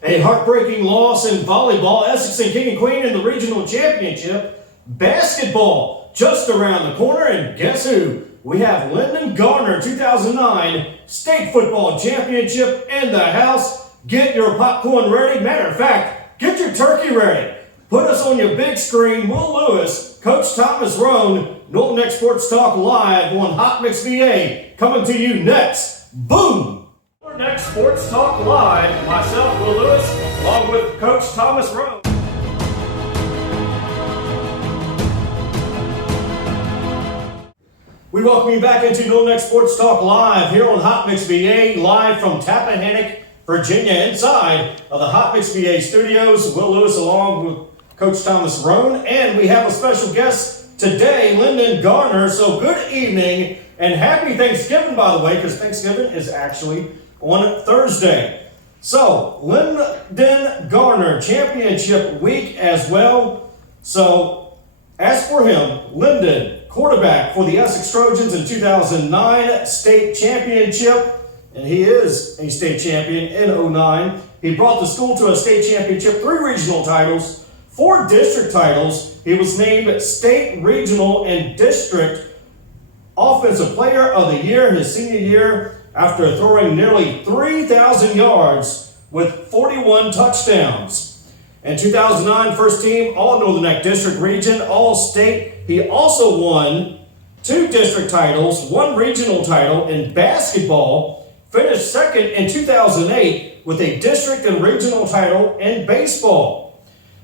A heartbreaking loss in volleyball. Essex and King and Queen in the regional championship. Basketball just around the corner, and guess who? We have Lyndon Garner 2009 State Football Championship in the house. Get your popcorn ready. Matter of fact, get your turkey ready. Put us on your big screen. Will Lewis, Coach Thomas Roane, NNK Sports Talk Live on Hot Mix VA, coming to you next. Boom! NNK Sports Talk Live, myself, Will Lewis, along with Coach Thomas Roane. We welcome you back into NNK Sports Talk Live here on Hot Mix VA, live from Rappahannock, Virginia, inside of the Hot Mix VA studios. Will Lewis along with Coach Thomas Roane, and we have a special guest today, Lyndon Garner. So good evening and happy Thanksgiving, by the way, because Thanksgiving is actually on Thursday. So Lyndon Garner championship week as well. So as for him, Lyndon, quarterback for the Essex Trojans in 2009 state championship, and he is a state champion in 2009. He brought the school to a state championship, 3 regional titles, 4 district titles. He was named state, regional, and district offensive player of the year his senior year after throwing nearly 3,000 yards with 41 touchdowns. In 2009, first team All-Northern Neck District Region, All-State. He also won 2 district titles, 1 regional title in basketball, finished second in 2008 with a district and regional title in baseball.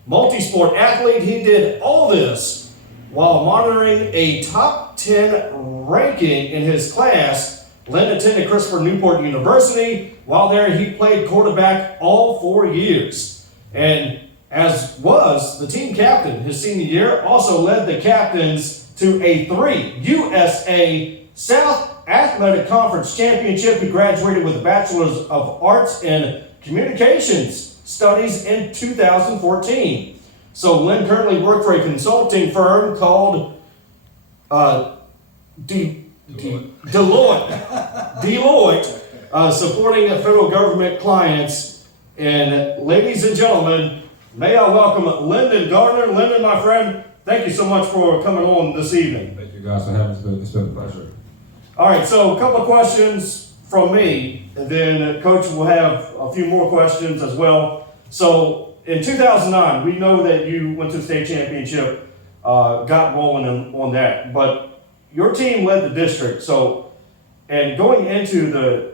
Multi-sport athlete, he did all this while monitoring a top 10 ranking in his class. Lynn attended Christopher Newport University. While there, he played quarterback all 4 years. And as was the team captain his senior year, also led the captains to a 3 USA South Athletic Conference Championship. He graduated with a Bachelor's of Arts in Communications Studies in 2014. So Lynn currently works for a consulting firm called Deloitte, supporting the federal government clients. And ladies and gentlemen, may I welcome Lyndon Garner. Lyndon, my friend, thank you so much for coming on this evening. Thank you guys for having me. It's been a pleasure. All right, so a couple of questions from me, and then Coach will have a few more questions as well. So in 2009, we know that you went to the state championship, got rolling on that, but your team led the district. So, and going into the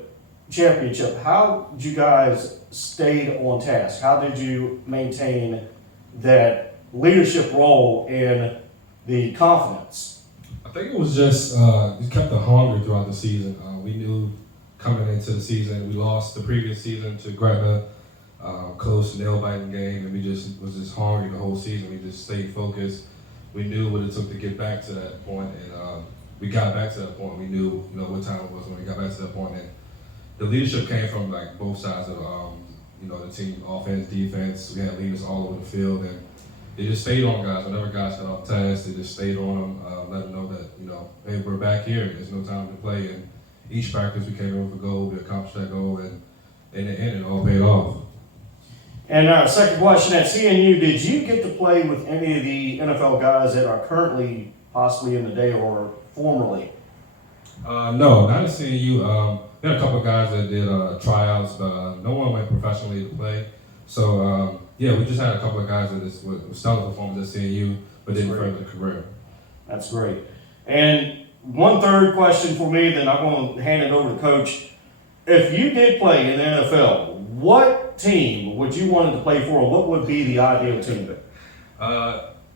championship, how did you guys stay on task? How did you maintain that leadership role in the confidence? I think it was just we kept the hunger throughout the season. We knew coming into the season, we lost the previous season to Gretna, close nail-biting game, and we just was just hungry the whole season. We just stayed focused. We knew what it took to get back to that point, and we got back to that point. We knew, what time it was when we got back to that point, and the leadership came from like both sides of the team, offense, defense. We had leaders all over the field, and they just stayed on guys. Whenever guys got off task, they just stayed on them, let them know that hey, we're back here. There's no time to play. And each practice we came over with a goal, we accomplished that goal, and in the end, it all paid off. And our second question at CNU, did you get to play with any of the NFL guys that are currently possibly in the day or formerly? No, not at CNU. We had a couple of guys that did tryouts, but no one went professionally to play. So, we just had a couple of guys that was stellar performance at CNU, but didn't further the career. That's great. And one third question for me, then I'm going to hand it over to Coach. If you did play in the NFL, what team would you want to play for? What would be the ideal team?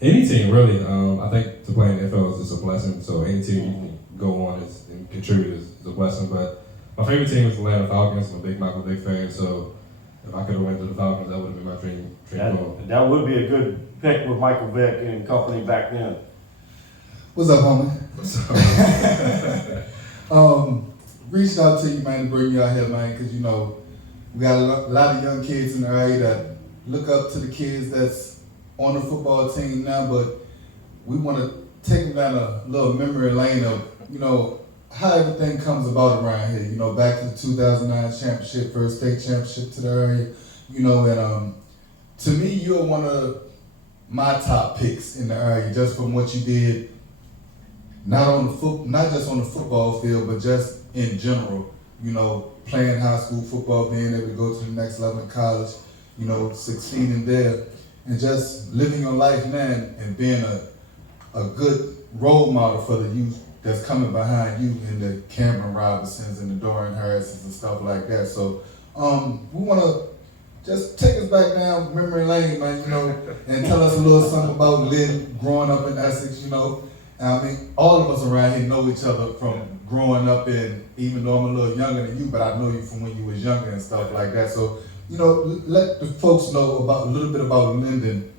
Any team, really. I think to play in the NFL is just a blessing. So any team you can go on and contribute is a blessing. But my favorite team is the Atlanta Falcons. I'm a big Michael Vick fan. So if I could have went to the Falcons, that would have been my dream goal. That would be a good pick with Michael Vick and company back then. What's up, homie? What's up? Reached out to you, man, to bring you out here, man, because we got a lot of young kids in the area that look up to the kids that's on the football team now, but we want to take them down a little memory lane of, how everything comes about around here. Back to the 2009 championship, first state championship to the area. You know, and to me, you're one of my top picks in the area just from what you did, not just on the football field, but just in general. You know, playing high school football, being able to go to the next level in college, you know, succeeding there, and just living your life, man, and being a good role model for the youth that's coming behind you in the Cameron Robinsons and the Dorian Harrisons and stuff like that. So we want to just take us back down memory lane, man, you know, and tell us a little something about Lynn growing up in Essex, you know. I mean, all of us around here know each other from growing up in, even though I'm a little younger than you, but I know you from when you was younger and stuff like that. So, you know, let the folks know about a little bit about Lyndon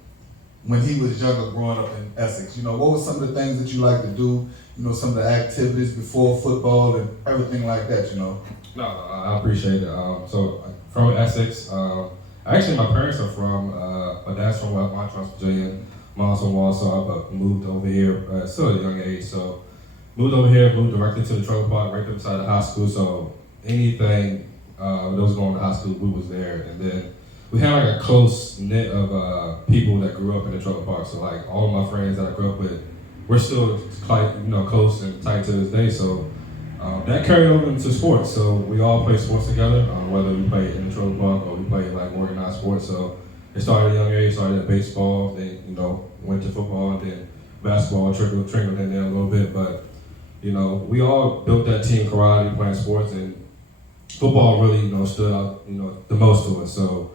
when he was younger growing up in Essex. You know, what were some of the things that you like to do, you know, some of the activities before football and everything like that, you know? No, I appreciate it. So from Essex, actually my parents are from, my dad's from West Montrose, Virginia. Mom's from Walsall, but moved over here still at a young age. So moved over here, moved directly to the trailer park right beside the high school. So anything that was going to high school, we was there. And then we had like a close knit of people that grew up in the trailer park. So like all of my friends that I grew up with, we're still quite close and tight to this day. So that carried over into sports. So we all play sports together, whether we play in the trailer park or we play like organized sports. So it started at a young age, started at baseball, then, went to football, and then basketball trickled in there a little bit. But, we all built that team karate, playing sports, and football really, stood out, the most to us. So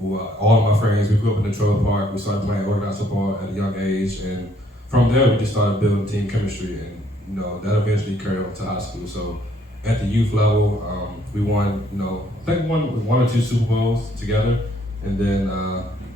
all of my friends, we grew up in the trailer park, we started playing organized football at a young age, and from there we just started building team chemistry, and, that eventually carried on to high school. So at the youth level, we won, I think one or two Super Bowls together. And then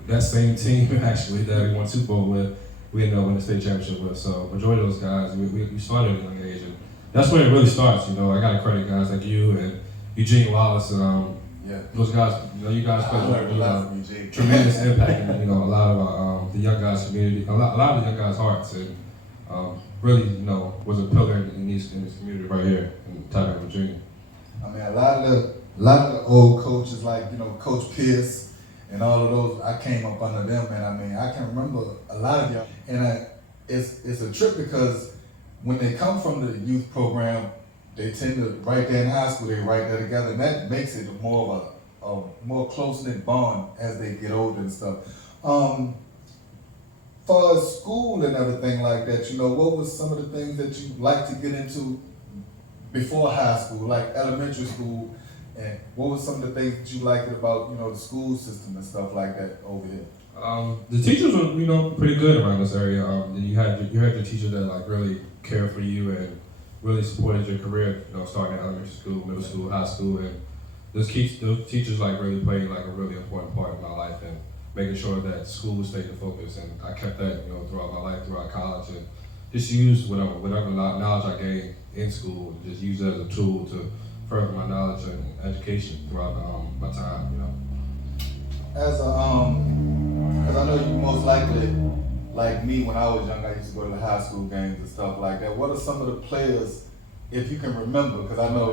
that same team, actually, that we won Super Bowl with, we ended up winning the state championship with. So majority of those guys, we started at a young age. And that's where it really starts. I got to credit guys like you and Eugene Wallace. Those guys, you guys played tremendous impact in, a lot of the young guys' community, a lot of the young guys' hearts. And really, was a pillar in this community right here in Tappahannock, Virginia. I mean, a lot of the old coaches, like, Coach Pierce, and all of those, I came up under them, and I mean, I can remember a lot of y'all. And it's a trip because when they come from the youth program, they tend to, right there in high school, they right there together, and that makes it more of a more close-knit bond as they get older and stuff. For school and everything like that, what was some of the things that you like to get into before high school, like elementary school? And what were some of the things that you liked about, the school system and stuff like that over here? The teachers were, pretty good around this area. You had your teachers that like really cared for you and really supported your career. Starting at elementary school, middle school, high school, and those teachers like really played like a really important part in my life and making sure that school stayed the focus. And I kept that, throughout my life, throughout college, and just used whatever knowledge I gained in school, and just use it as a tool to further my knowledge and education throughout my time, As I know you most likely, like me when I was young, I used to go to the high school games and stuff like that. What are some of the players, if you can remember, because I know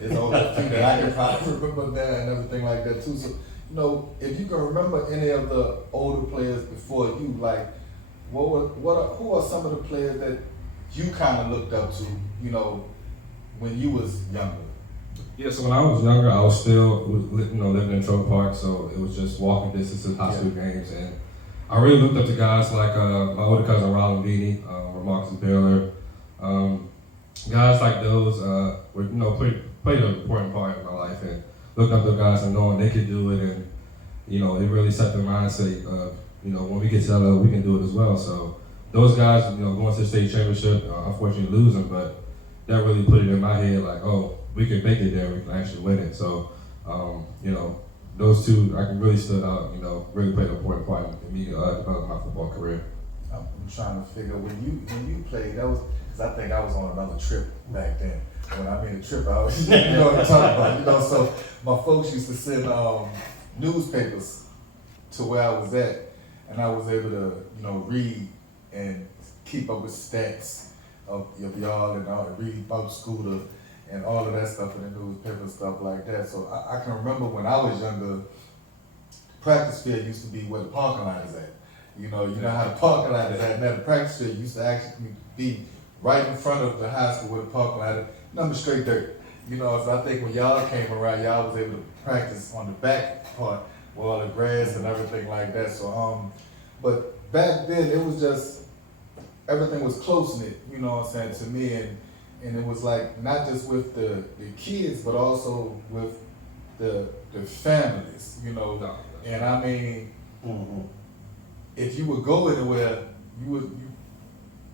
it's only a few that I can probably remember that and everything like that too. So, if you can remember any of the older players before you, like, who are some of the players that you kind of looked up to, when you was younger? Yeah, so when I was younger, I was still, living in Troll Park, so it was just walking distance to high school games, and I really looked up to guys like my older cousin Roane or Marcus Baylor. Guys like those were, played an important part in my life, and looked up to guys and knowing they could do it, and it really set the mindset of when we get to that level, we can do it as well. So those guys, going to the state championship, unfortunately losing, but that really put it in my head like, oh, we can make it there, we can actually win it. So, those two, I can really stood out, really played an important part in me developing my football career. I'm trying to figure, when you played, that was, because I think I was on another trip back then. When I mean a trip, I was, you know what I'm talking about, so my folks used to send newspapers to where I was at, and I was able to, read and keep up with stats of y'all and read about school and all of that stuff in the newspaper and stuff like that. So I can remember when I was younger, practice field used to be where the parking lot is at. You know how the parking lot is at. Now the practice field used to actually be right in front of the high school where the parking lot is. Nothing straight dirt. So I think when y'all came around, y'all was able to practice on the back part with all the grass and everything like that. So, but back then it was just, everything was close-knit, to me, and it was like, not just with the kids, but also with the families, and I mean, if you would go anywhere, you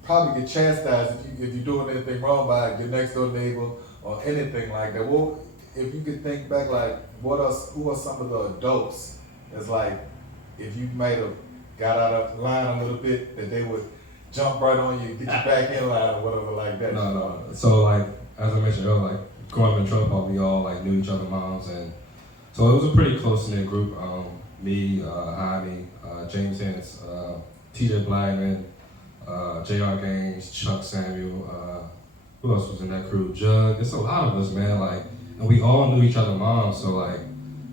probably get chastised if you're doing anything wrong by your next door neighbor or anything like that. Well, if you could think back, like, who are some of the adults that's like, if you might have got out of line a little bit, that they would jump right on you, get you back in line or whatever like that. No. So like, as I mentioned earlier, like growing up in Trump, we all like knew each other's moms, and so it was a pretty close-knit group. Me, Jaime, James Hens, TJ Blackman, J.R. Gaines, Chuck Samuel, who else was in that crew? Jug. It's a lot of us, man. Like, and we all knew each other's moms, so like,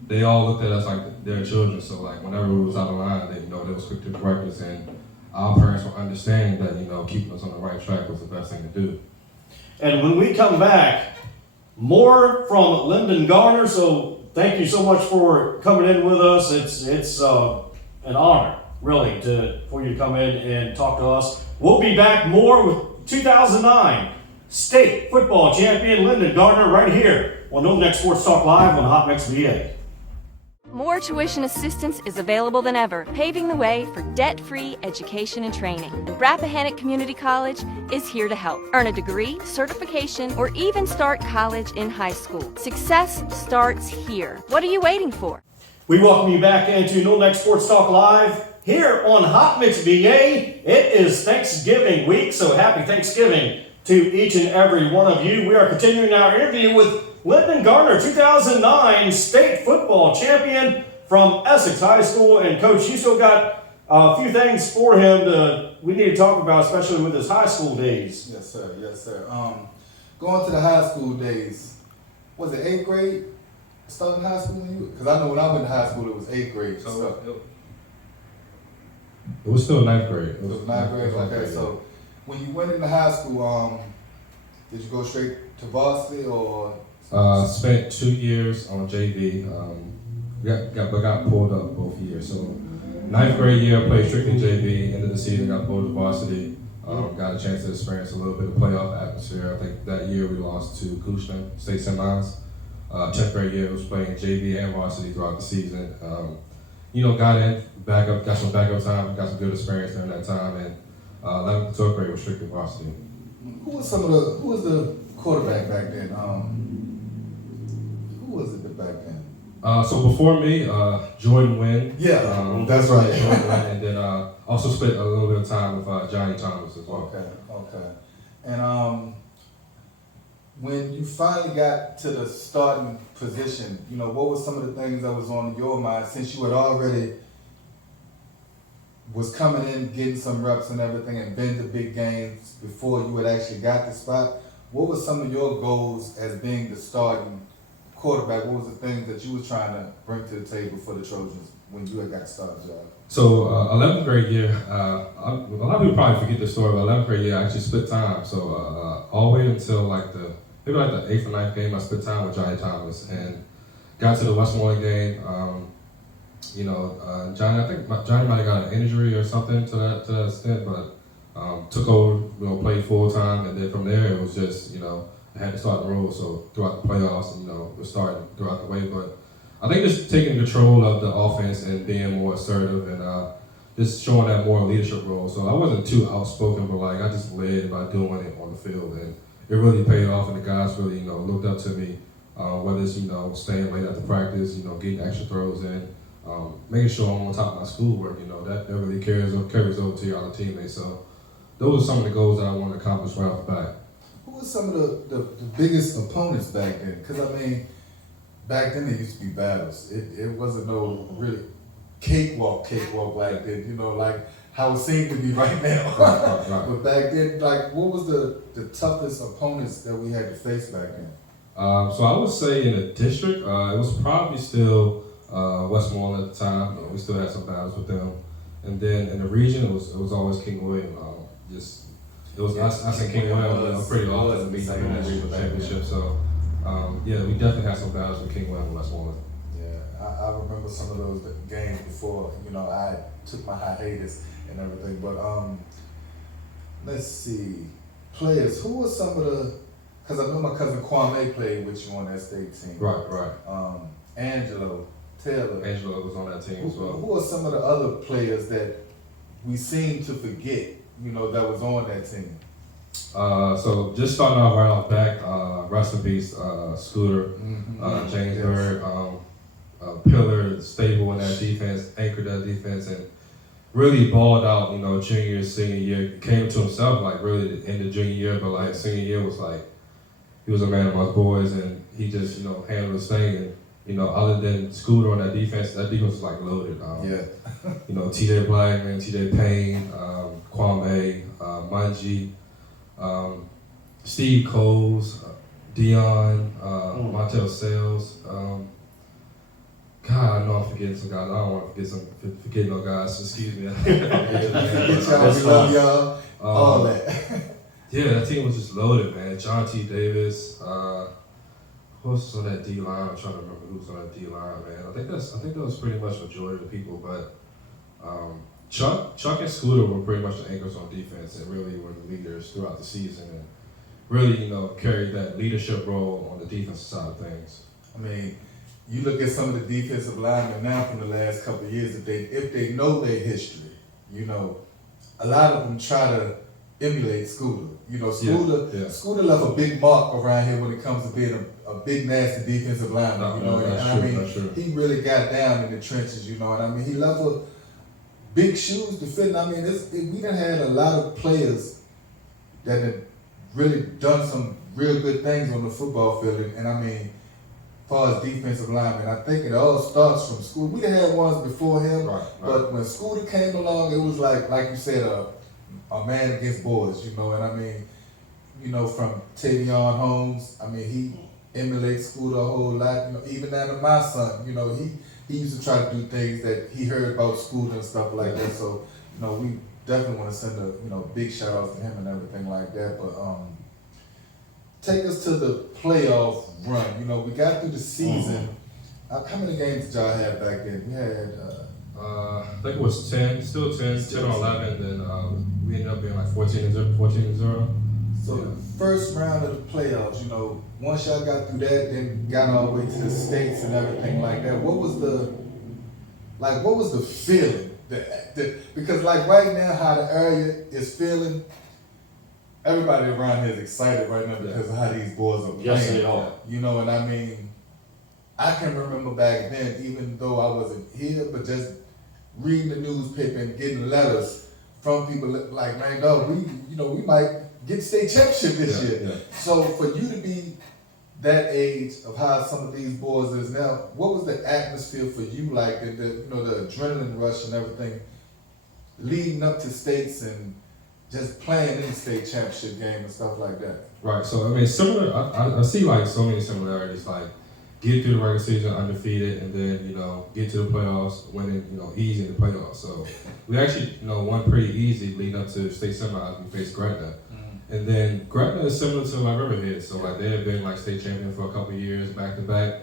they all looked at us like their children. So like, whenever we was out of line, they was quick to correct us, and our parents were understanding that keeping us on the right track was the best thing to do. And when we come back, more from Lyndon Garner. So thank you so much for coming in with us. It's an honor, really, for you to come in and talk to us. We'll be back more with 2009 state football champion Lyndon Garner right here on NNK Sports Talk Live on Hot Mix VA. More tuition assistance is available than ever, paving the way for debt-free education and training. And Rappahannock Community College is here to help. Earn a degree, certification, or even start college in high school. Success starts here. What are you waiting for? We welcome you back into NNK Sports Talk Live here on Hot Mix VA. It is Thanksgiving week, so happy Thanksgiving to each and every one of you. We are continuing our interview with Lyndon Garner, 2009 state football champion from Essex High School. And Coach, you still got a few things for him we need to talk about, especially with his high school days. Yes, sir. Going to the high school days, was it 8th grade? Starting high school when you? Because I know when I went to high school, it was 8th grade. So it was still 9th grade. It was 9th grade. Okay, so when you went into high school, did you go straight to varsity or? Spent 2 years on JV. Got pulled up both years. So 9th grade year, played strictly JV. End of the season, got pulled to varsity. Got a chance to experience a little bit of playoff atmosphere. I think that year we lost to Kushner State Semis. 10th grade year was playing JV and varsity throughout the season. Got in, got some backup time, got some good experience during that time, and 11th to 12th grade was strictly varsity. Who was the quarterback back then? Who was it back then? So before me, Jordan Wynn. Yeah, that's right. Jordan Wynn, and then also spent a little bit of time with Johnny Thomas as well. Okay. And when you finally got to the starting position, what were some of the things that was on your mind since you had already was coming in, getting some reps and everything, and been to big games before you had actually got the spot? What were some of your goals as being the starting quarterback? What was the things that you were trying to bring to the table for the Trojans when you had got the starting job? So 11th grade year, a lot of people probably forget the story, but 11th grade year I actually split time. So all the way until maybe the 8th or 9th game, I split time with Johnny Thomas and got to the Westmoreland game. Johnny, I think Johnny might have got an injury or something to that extent, but took over, played full time, and then from there it was just, I had to start the role. So throughout the playoffs, and we're starting throughout the way, but I think just taking control of the offense and being more assertive and just showing that more leadership role. So I wasn't too outspoken, but I just led by doing it on the field, and it really paid off, and the guys really, looked up to me. Whether it's, staying late after practice, getting extra throws in, making sure I'm on top of my schoolwork, that really carries over to your other teammates. So those are some of the goals that I want to accomplish right off the bat. Who were some of the biggest opponents back then? Because, back then there used to be battles. It wasn't no really cakewalk like that, like how it seemed to be right now. Right. But back then, what was the toughest opponents that we had to face back then? So I would say in the district, it was probably still Westmoreland at the time. We still had some battles with them. And then in the region, it was always King William. It was us and King William pretty often to beat them in that regional championship. So yeah, we definitely had some battles with King William and Westmoreland. Yeah, I remember some of those games before, I took my hiatus and everything. But let's see, players. Who were some of the? Because I know my cousin Kwame played with you on that state team. Right. Angelo Taylor. Angelo was on that team as well. Who are some of the other players that we seem to forget? That was on that team. So just starting off right off back, rest in peace, Scooter, James Bird, pillar, stable in that defense, anchored that defense, and really balled out, junior, senior year, came to himself, like really in the junior year, but like senior year was like, he was a man amongst boys, and he just, handled his thing, and, other than Scooter on that defense was like loaded. TJ Blackman, TJ Payne, Kwame, Mungie, Steve Coles, Dion, Montel Sales. God, I know I'm forgetting some guys. I don't want to forget no guys. Excuse me. We love y'all. All that. Yeah, that team was just loaded, man. John T. Davis. Who else was on that D line? I'm trying to remember who was on that D line, man. I think that was pretty much the majority of the people, but Chuck and Scooter were pretty much the anchors on defense and really were the leaders throughout the season and really, carried that leadership role on the defensive side of things. I mean, you look at some of the defensive linemen now from the last couple of years, if they know their history, a lot of them try to emulate Scooter. Scooter left a big mark around here when it comes to being a big, nasty defensive lineman. That's true. He really got down in the trenches. He left a big shoes to fit. We done had a lot of players that have really done some real good things on the football field, and as far as defensive linemen, I think it all starts from Scooter. We done had ones before him, but when Scooter came along, it was like you said, a man against boys, from Tavion Holmes, he emulates Scooter a whole lot, even down to my son, he used to try to do things that he heard about Scooter and stuff like that, so, we definitely want to send a big shout out to him and everything like that, but take us to the playoff run, we got through the season. How many games did y'all have back then? We had, I think it was 10 or 11, then we ended up being like 14-0. So the first round of the playoffs, once y'all got through that, then got all the way to the states and everything like that. What was the feeling? Because right now, how the area is feeling, everybody around here is excited right now because of how these boys are playing. Yes, they are. I can remember back then, even though I wasn't here, but just reading the newspaper and getting letters from people like, man, dog, we might get state championship this year. Yeah. So for you to be that age of how some of these boys is now, what was the atmosphere for you like, the adrenaline rush and everything leading up to states and just playing in the state championship game and stuff like that? Right, so similar, I see like so many similarities, like get through the regular season undefeated and then, get to the playoffs, winning, easy in the playoffs. So we actually, won pretty easy leading up to state semis. We faced Gretna. And then Gretna is similar to my Riverhead. So like they had been like state champion for a couple of years back to back.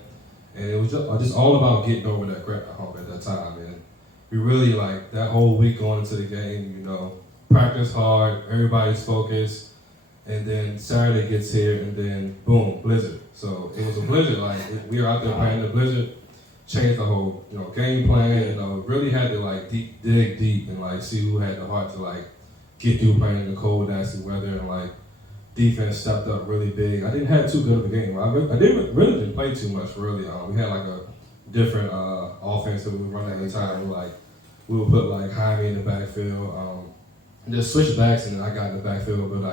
And it was just all about getting over that Gretna hump at that time. And we really like that whole week going into the game, practice hard, everybody's focused. And then Saturday gets here and then boom, blizzard. So it was a blizzard, we were out there playing the blizzard, changed the whole, game plan, really had to dig deep and see who had the heart to get through playing in the cold, nasty weather and defense stepped up really big. I didn't have too good of a game. I didn't play too much really. We had a different offense that we were running at the time. We would put Jaime in the backfield, and just switch backs and then I got in the backfield, but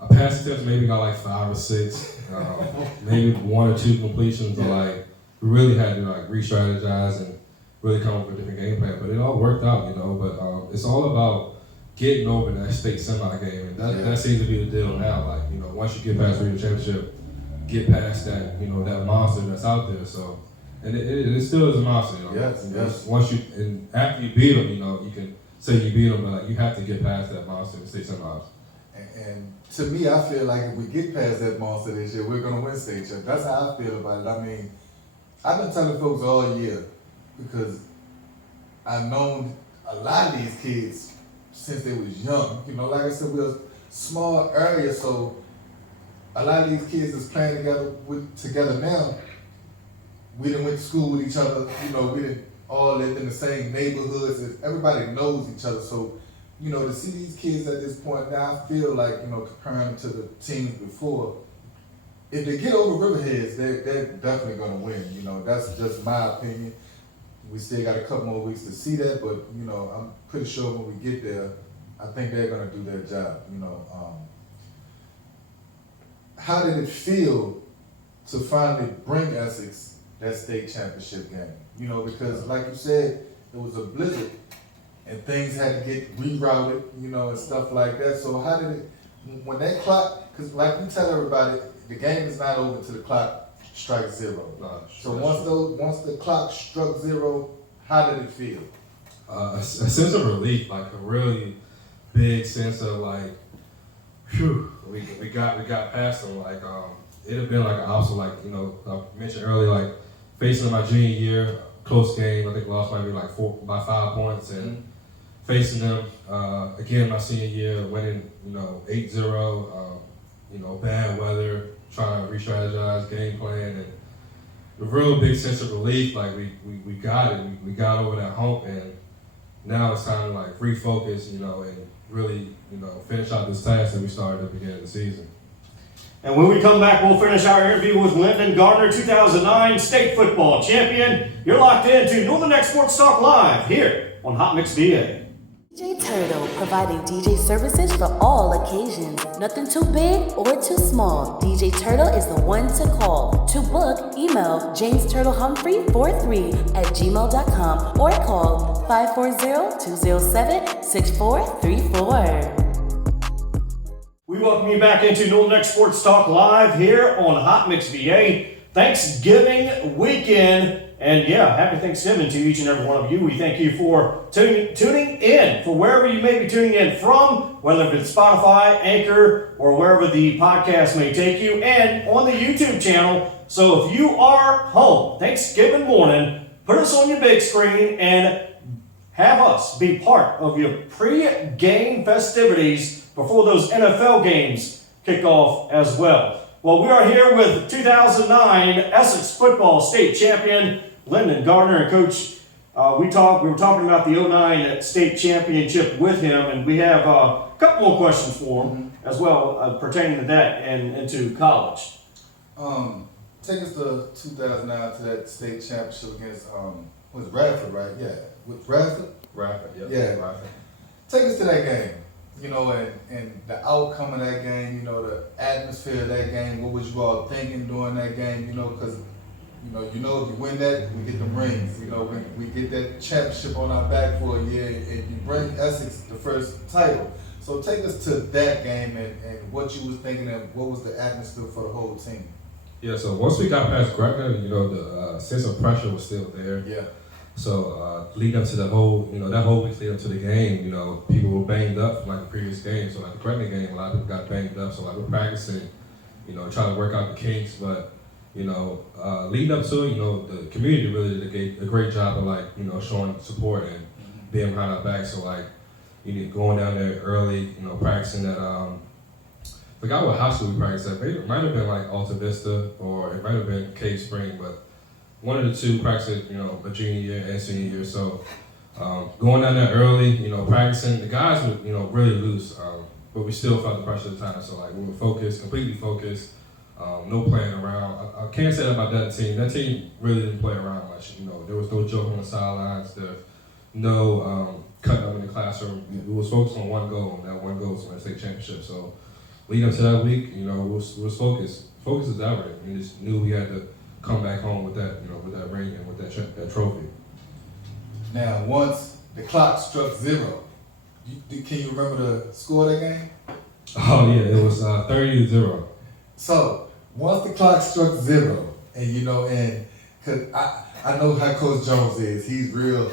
I passed attempts, maybe got 5 or 6, maybe 1 or 2 completions. Yeah. We really had to re-strategize and really come up with a different game plan. But it all worked out, But it's all about getting over that state semi game, and that seems to be the deal now. Once you get past the regional championship, get past that, that monster that's out there. So And it still is a milestone, you know. Yes. Once and after you beat them, you know, you can say you beat them, but like you have to get past that milestone and stay sometimes. And to me, I feel like if we get past that monster this year, we're gonna win state champ. That's how I feel about it. I mean, I've been telling folks all year because I've known a lot of these kids since they was young. You know, like I said, we're a small area, so a lot of these kids is playing together now. We didn't went to school with each other. You know, we didn't all live in the same neighborhoods. Everybody knows each other, so. You know, to see these kids at this point now, I feel like, you know, comparing them to the teams before, if they get over Riverheads, they're definitely going to win. You know, that's just my opinion. We still got a couple more weeks to see that, but, you know, I'm pretty sure when we get there, I think they're going to do their job, you know. How did it feel to finally bring Essex that state championship game? You know, because like you said, it was a blizzard. And things had to get rerouted, you know, and stuff like that. So how did it, when that clock, because like we tell everybody, the game is not over until the clock strikes zero. So once the clock struck zero, how did it feel? A sense of relief, like a really big sense of like, phew, we got past them. Like it had been like an obstacle, like, you know, I mentioned earlier, like facing my junior year, close game, I think lost maybe like by 5 points, and facing them again my senior year, winning, you know, 8-0, you know, bad weather, trying to re-strategize, game plan, and a real big sense of relief, like we got it, we got over that hump, and now it's time to like refocus, you know, and really, you know, finish out this task that we started at the beginning of the season. And when we come back, we'll finish our interview with Lyndon Gardner, 2009 state football champion. You're locked into Northern Next Sports Talk Live here on Hot Mix VA. DJ Turtle, providing DJ services for all occasions. Nothing too big or too small. DJ Turtle is the one to call. To book, email jamesturtlehumphrey43@gmail.com or call 540-207-6434. We welcome you back into Northern Next Sports Talk Live here on Hot Mix VA. Thanksgiving weekend. And yeah, happy Thanksgiving to each and every one of you. We thank you for tuning in, for wherever you may be tuning in from, whether it's Spotify, Anchor, or wherever the podcast may take you, and on the YouTube channel. So if you are home Thanksgiving morning, put us on your big screen and have us be part of your pre-game festivities before those NFL games kick off as well. Well, we are here with 2009 Essex football state champion, Lyndon Gardner, and Coach, we were talking about the 2009 state championship with him, and we have a couple more questions for him as well pertaining to that and into college. Take us to 2009 to that state championship against, was Radford, right? Yeah, with Radford? Radford, Yeah. Radford. Take us to that game, you know, and the outcome of that game, you know, the atmosphere of that game. What was you all thinking during that game, you know, because, you know, if you win that, we get them rings. You know, we get that championship on our back for a year, and you bring Essex the first title. So take us to that game and what you was thinking and what was the atmosphere for the whole team. Yeah, so once we got past Gretna, you know, the sense of pressure was still there. Yeah. So lead up to that whole week lead up to the game, you know, people were banged up from like the previous game. So like the Gretna game, a lot of people got banged up. So like we're practicing, you know, trying to work out the kinks. But, you know, leading up to it, you know, the community really did a great job of like, you know, showing support and being behind our back. So like, you know, going down there early, you know, practicing at, forgot what high school we practiced at. It might have been like Alta Vista or it might have been Cave Spring, but one of the two practiced, you know, a junior year and senior year. So going down there early, you know, practicing, the guys were, you know, really loose, but we still felt the pressure at the time. So like we were focused, completely focused, no playing around. I can't say that about that team. That team really didn't play around much. You know, there was no joke on the sidelines. There's no cutting up in the classroom. We was focused on one goal, and that one goal was to win the state championship. So leading up to that week, you know, we was focused. Focus is ever. We just knew we had to come back home with that, you know, with that ring and with that trophy. Now, once the clock struck zero, can you remember the score of that game? Oh yeah, it was 30-0. So once the clock struck zero, and you know, and cause I know how Coach Jones is. He's real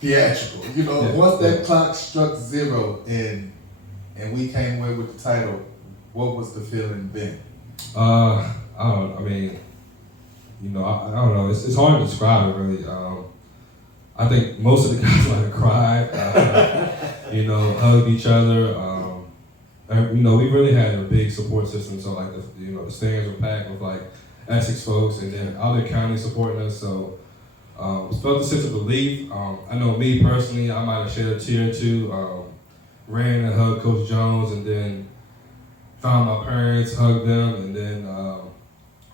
theatrical. You know, Yeah. once that clock struck 0 and we came away with the title, what was the feeling then? I mean, you know, I don't know. It's hard to describe it really. I think most of the guys might have cried. You know, hugged each other. And, you know, we really had a big support system. So like the stands were packed with like Essex folks, and then other counties supporting us. So felt a sense of relief. I know me personally, I might have shed a tear or two. Ran and hugged Coach Jones, and then found my parents, hugged them, and then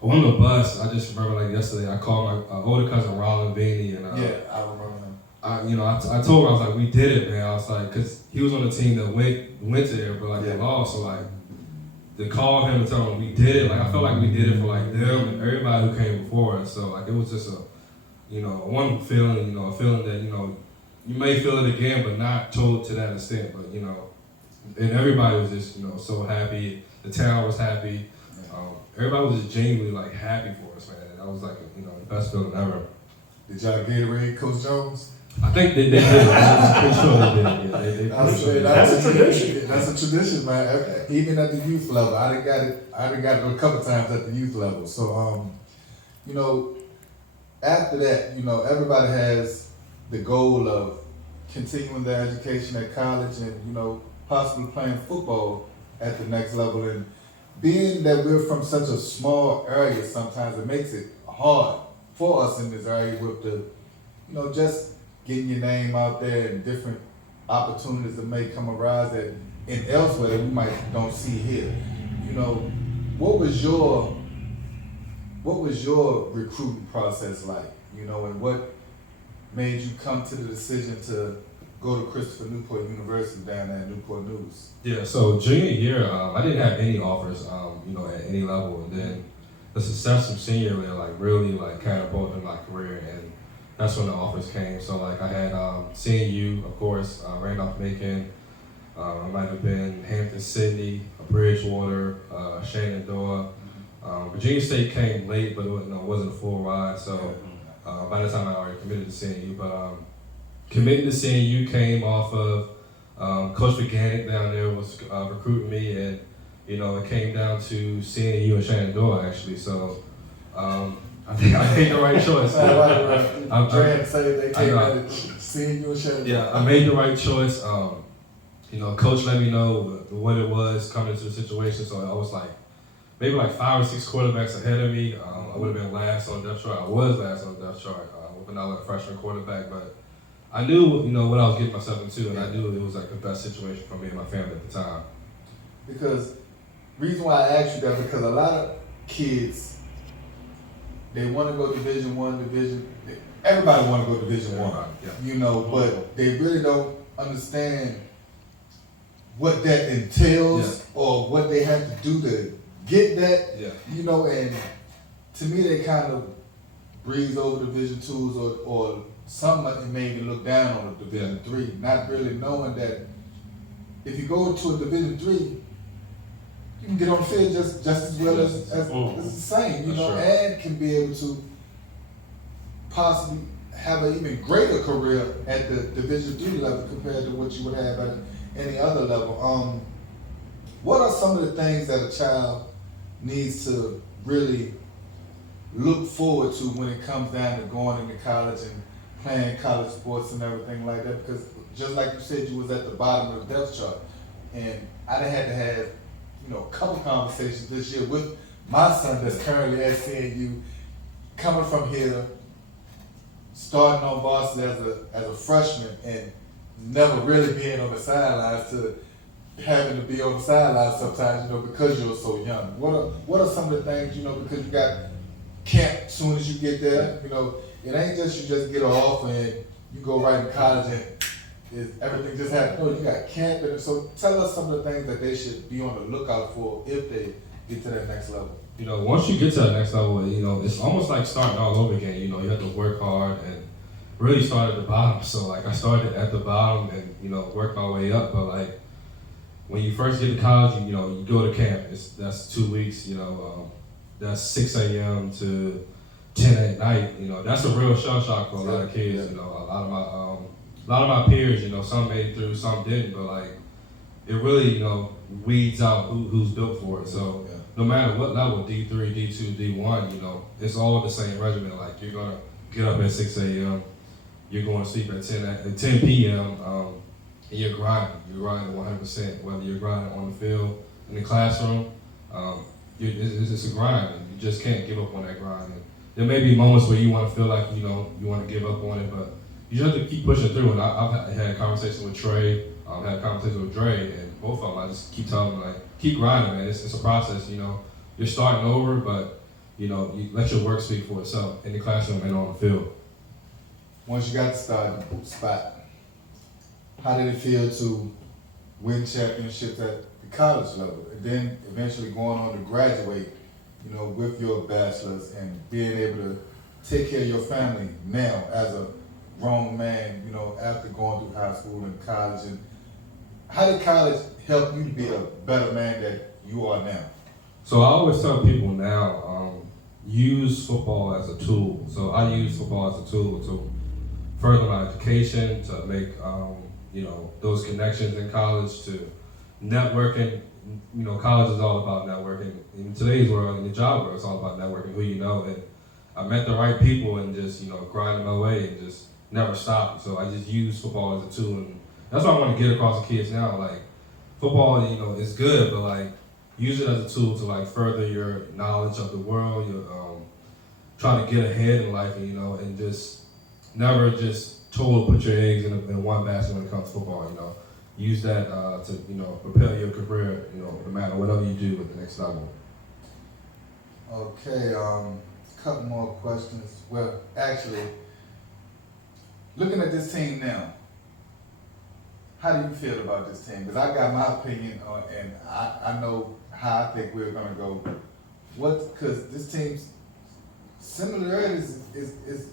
on the bus, I just remember like yesterday, I called my older cousin Roane, and Yeah, I remember him. I told him, I was like, we did it, man. I was like, cause he was on the team that went to there, but like they lost, so like to call him and tell him we did it, like I felt like we did it for like them and everybody who came before us. So like it was just a wonderful feeling, a feeling that you may feel it again, but not told to that extent. But and everybody was just so happy. The town was happy. Everybody was just genuinely like happy for us, man. And that was like the best feeling ever. Did y'all Gatorade Coach Jones? I think they did. I'm pretty sure they did. Yeah, I was saying, That's a tradition. That's a tradition, man. Even at the youth level, I done got it a couple times at the youth level. So, after that, everybody has the goal of continuing their education at college and, possibly playing football at the next level. And being that we're from such a small area, sometimes it makes it hard for us in this area with the, just getting your name out there and different opportunities that may come arise and elsewhere that we might don't see here. What was your recruiting process like? And what made you come to the decision to go to Christopher Newport University down there at Newport News? Yeah, so junior year, I didn't have any offers, at any level, and then the success from senior year, like really like catapulted my career, and that's when the offers came. So like I had CNU, of course, Randolph-Macon, I might have been Hampton-Sydney, Bridgewater, Shenandoah. Virginia State came late, but it wasn't a full ride. So by the time I already committed to CNU, but committing to CNU came off of Coach Organic down there was recruiting me, and it came down to CNU and Shenandoah actually. So I think I made the right choice. I'm trying to say they came out and CNU and Shenandoah. Yeah, I made the right choice. Coach let me know what it was coming into the situation, so I was like maybe like 5 or 6 quarterbacks ahead of me. I would have been last on the depth chart. I was last on the depth chart with another freshman quarterback, but I knew, what I was getting myself into, and I knew it was like the best situation for me and my family at the time. Because reason why I asked you that, because a lot of kids, they want to go Division I, everybody want to go Division I, yeah. But they really don't understand what that entails or what they have to do to get that, and to me they kind of breeze over Division IIs or some maybe look down on a Division III, not really knowing that if you go to a Division III, you can get on the field just as well as the same, Sure. and can be able to possibly have an even greater career at the Division III level compared to what you would have at any other level. What are some of the things that a child needs to really look forward to when it comes down to going into college and playing college sports and everything like that? Because just like you said, you was at the bottom of the depth chart, and I done had to have a couple conversations this year with my son that's currently at CNU, coming from here, starting on varsity as a freshman and never really being on the sidelines to having to be on the sidelines sometimes, because you're so young. What are some of the things, because you got camp as soon as you get there, it ain't just you just get an offer and you go right in college and everything just happens. No, you got camp. And so tell us some of the things that they should be on the lookout for if they get to that next level. Once you get to that next level, it's almost like starting all over again. You have to work hard and really start at the bottom. So like I started at the bottom and worked my way up. But like when you first get to college, you go to camp. That's 2 weeks. That's 6 a.m. to 10 at night. You know, that's a real shell shock for a lot of kids. You know, a lot of my peers, you know, some made it through, some didn't, but like it really, you know, weeds out who's built for it. So no matter what level, D3, D2, D1, you know, it's all the same regimen. Like you're gonna get up at 6 a.m., you're going to sleep at 10 p.m. And you're grinding 100%. Whether you're grinding on the field, in the classroom, it's a grind. And you just can't give up on that grind. And there may be moments where you want to feel like you want to give up on it, but you just have to keep pushing through. And I've had a conversation with Trey, had a conversation with Dre, and both of them, I just keep telling them, like, keep grinding, man. It's a process, you know. You're starting over, but, you know, you let your work speak for itself in the classroom and on the field. Once you got the starting spot, how did it feel to win championships at the college level, and then eventually going on to graduate, you know, with your bachelor's and being able to take care of your family now as a grown man, you know, after going through high school and college? And how did college help you to be a better man that you are now? So I always tell people now, use football as a tool. So I use football as a tool to further my education, to make, you know, those connections in college, to networking. You know, college is all about networking. In today's world, in the job world, it's all about networking, who you know. And I met the right people and just, you know, grinding my way and just never stopped. So I just use football as a tool. And that's what I want to get across the kids now. Like, football, you know, is good, but like, use it as a tool to like further your knowledge of the world. You're trying to get ahead in life, and, you know, and just never just totally put your eggs in one basket when it comes to football. You know, use that to, you know, propel your career. You know, no matter whatever you do at the next level. Okay, a couple more questions. Well, actually, looking at this team now, how do you feel about this team? Because I got my opinion on, and I know how I think we're gonna go. Because this team's similarities is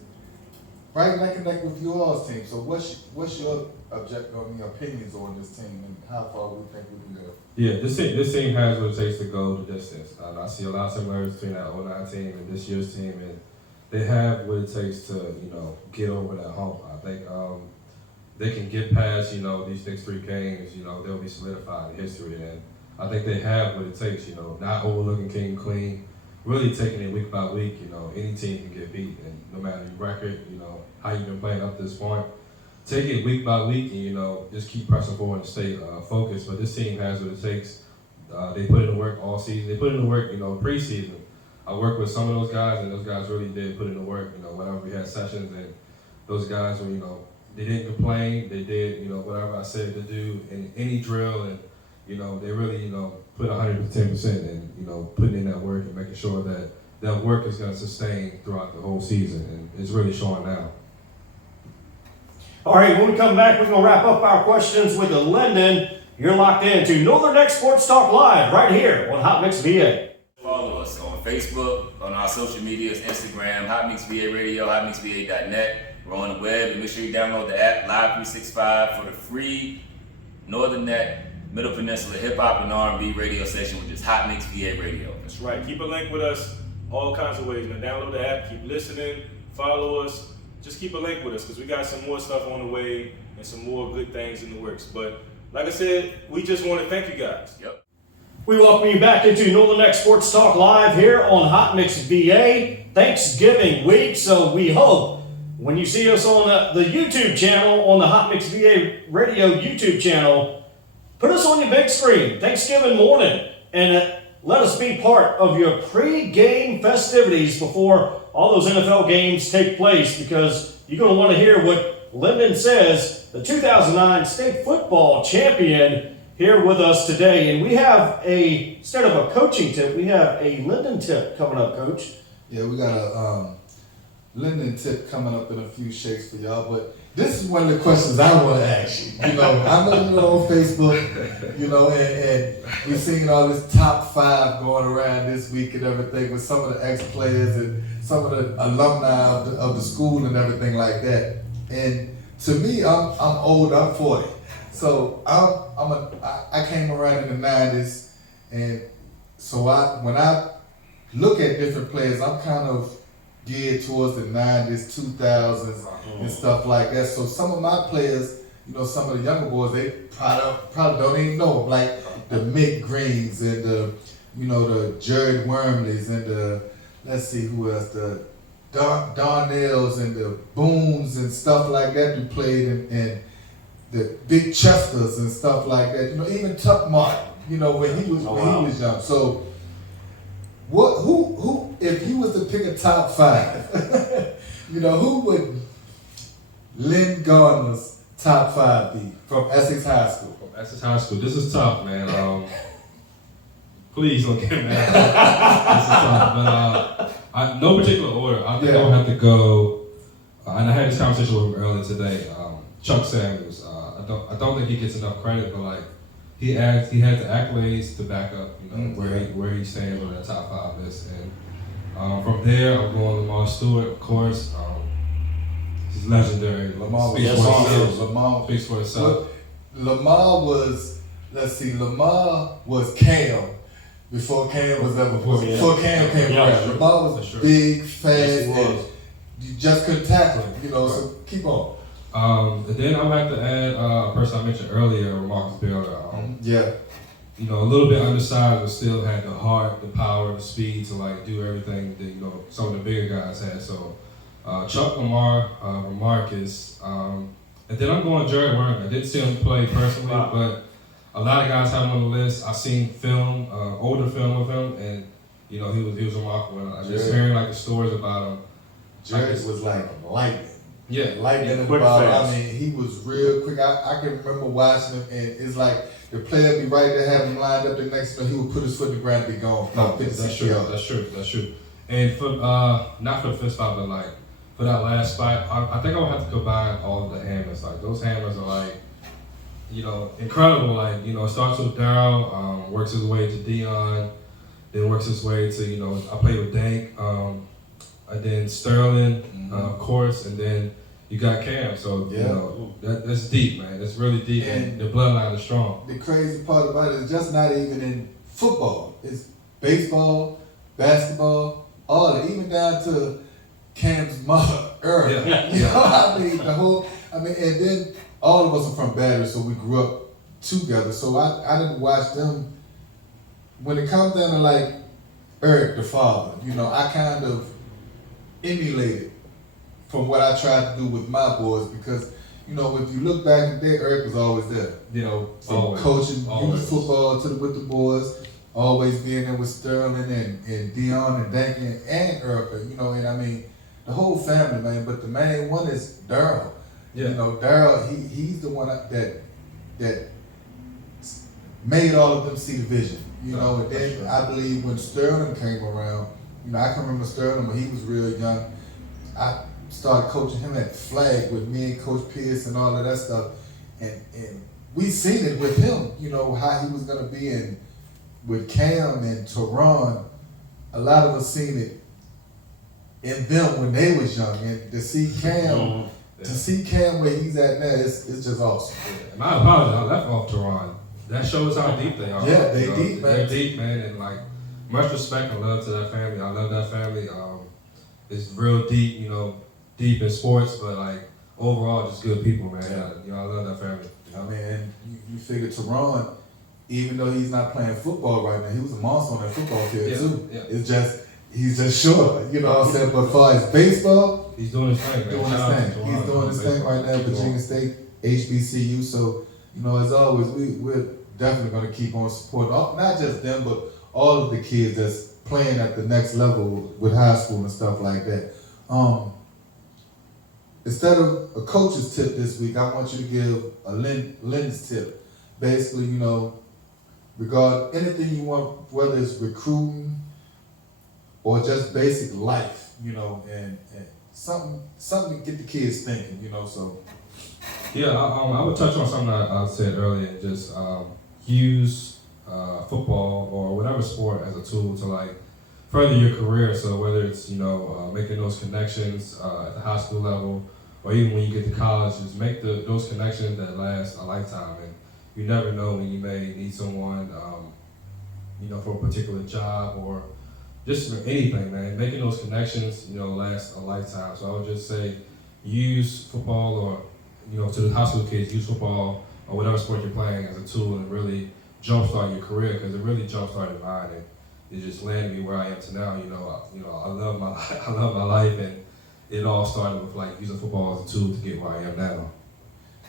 right neck and neck with your all's team. So what's your opinions on this team and how far we think we can go? Yeah, this team has what it takes to go the distance. I see a lot of similarities between that 09 team and this year's team, and they have what it takes to, you know, get over that hump. I think they can get past, you know, these next 3 games. You know, they'll be solidified in history, and I think they have what it takes. You know, not overlooking King Clean, really taking it week by week. You know, any team can get beat, and no matter your record, you know, how you've been playing up to this point, take it week by week, and, you know, just keep pressing forward and stay focused. But this team has what it takes. They put in the work all season. They put in the work, you know, preseason. I worked with some of those guys, and those guys really did put in the work. You know, whenever we had sessions, and those guys were, you know, they didn't complain. They did, you know, whatever I said to do in any drill, and, you know, they really, you know, put 110% in, you know, putting in that work and making sure that that work is going to sustain throughout the whole season, and it's really showing now. All right, when we come back, we're going to wrap up our questions with Lyndon. You're locked into Northern Neck Sports Talk Live right here on Hot Mix VA. Follow us on Facebook, on our social medias, Instagram, Hot Mix VA Radio, hotmixva.net. We're on the web, and make sure you download the app Live 365 for the free Northern Neck Middle Peninsula Hip Hop and R&B radio station, which is Hot Mix VA Radio. That's right. Keep a link with us all kinds of ways. Now download the app, keep listening, follow us. Just keep a link with us because we got some more stuff on the way and some more good things in the works. But like I said, we just want to thank you guys. Yep. We welcome you back into Northern Neck Sports Talk Live here on Hot Mix VA Thanksgiving week. So we hope when you see us on the YouTube channel, on the Hot Mix VA Radio YouTube channel, put us on your big screen Thanksgiving morning and let us be part of your pre-game festivities before all those NFL games take place, because you're going to want to hear what Lyndon says, the 2009 state football champion, here with us today. And we have instead of a coaching tip, we have a Lyndon tip coming up, Coach. Yeah, we got a Lyndon tip coming up in a few shakes for y'all, but this is one of the questions I want to ask you. You know, I know you're on Facebook, you know, and we're seeing all this top 5 going around this week and everything with some of the ex-players and some of the alumni of the school and everything like that. And to me, I'm old, I'm 40. So I came around in the 90s, and so when I look at different players, I'm kind of geared towards the 90s, 2000s, and stuff like that. So some of my players, you know, some of the younger boys, they probably don't even know, like the Mick Greens and the, you know, the Jared Wormleys and the, let's see who else, the Darnells and the Boones and stuff like that who played in the Big Chesters and stuff like that. You know, even Tuck Martin, you know, when he was young. So who if you was to pick a top 5, you know, who would Lynn Gardner's top 5 be from Essex High School? From Essex High School. This is tough, man. Please don't get mad. This is tough. But no particular order. I think I would have to go, and I had this conversation with him earlier today. Chuck Samuels. I don't think he gets enough credit, but like he has the accolades to back up, you know, where he stands on that top 5 list. And from there, I'm going Lamar Stewart, of course. He's legendary. Lamar speaks for itself. Lamar was Cam before Cam was ever before Cam came around. Lamar was big, fast, and you just couldn't tackle him, you know. Right. So keep on. And then I'm going to have to add a person I mentioned earlier, Marcus Builder. You know, a little bit undersized, but still had the heart, the power, the speed to like do everything that, you know, some of the bigger guys had. So Chuck, Lamar, Marcus, and then I'm going Jared Werner. I didn't see him play personally, but a lot of guys have him on the list. I've seen film, older film of him, and you know he was remarkable. I just hearing like the stories about him. Jared was like lightning. Yeah, lightning in the ball. I mean, he was real quick. I can remember watching him, and it's like the player be right there, have him lined up. The next thing he would put his foot in the ground and be gone. That's true. And for not for the fifth spot, but like for that last spot, I think I would have to combine all of the hammers. Like those hammers are like, you know, incredible. Like, you know, it starts with Daryl, works his way to Dion, then works his way to, you know, I played with Dank, and then Sterling, of course, and then you got Cam. So, you know, that's deep, man. That's really deep, and the bloodline is strong. The crazy part about it is just not even in football. It's baseball, basketball, all of it, even down to Cam's mother, Earl. You know what I mean? And then all of us are from Battery, so we grew up together. So I didn't watch them. When it comes down to like Eric, the father, you know, I kind of emulated from what I tried to do with my boys, because, you know, if you look back in the day, Eric was always there. You know, from coaching youth football with the boys, always being there with Sterling and Dion and Dankin and Erica, you know, and I mean, the whole family, man. But the main one is Daryl. Yeah. You know, Daryl, he's the one that made all of them see the vision. You know, and then I believe when Sterling came around, you know, I can remember Sterling when he was real young. I started coaching him at Flag with me and Coach Pierce and all of that stuff. And we seen it with him, you know, how he was going to be in with Cam and Teron. A lot of us seen it in them when they was young. And to see Cam, where he's at now, it's just awesome. Yeah. My apologies, I left off Teron. That shows how deep they are. Yeah, they deep, man. They're deep, man, and like much respect and love to that family. I love that family. It's real deep, you know, deep in sports, but like overall, just good people, man. Yeah. You know, I love that family. I mean, and you figure Teron, even though he's not playing football right now, he was a monster on that football field too. Yeah. It's just he's just short, you know what I'm saying. But as far as baseball, he's doing his thing. He's doing his thing right now at Virginia State, HBCU. So, you know, as always, we're definitely going to keep on supporting not just them, but all of the kids that's playing at the next level with high school and stuff like that. Instead of a coach's tip this week, I want you to give a Lynn's tip. Basically, you know, regard anything you want, whether it's recruiting or just basic life, you know, and something to get the kids thinking, you know. So yeah, I would touch on something I said earlier. Just use football or whatever sport as a tool to like further your career. So whether it's, you know, making those connections at the high school level, or even when you get to college, just make those connections that last a lifetime. And you never know when you may need someone, you know, for a particular job or just for anything, man. Making those connections, last a lifetime. So I would just say, use football, or to the high school kids, use football or whatever sport you're playing as a tool and really jumpstart your career, because it really jumpstarted mine, and it just landed me where I am to now. I love my I love my life, and it all started with like using football as a tool to get where I am now.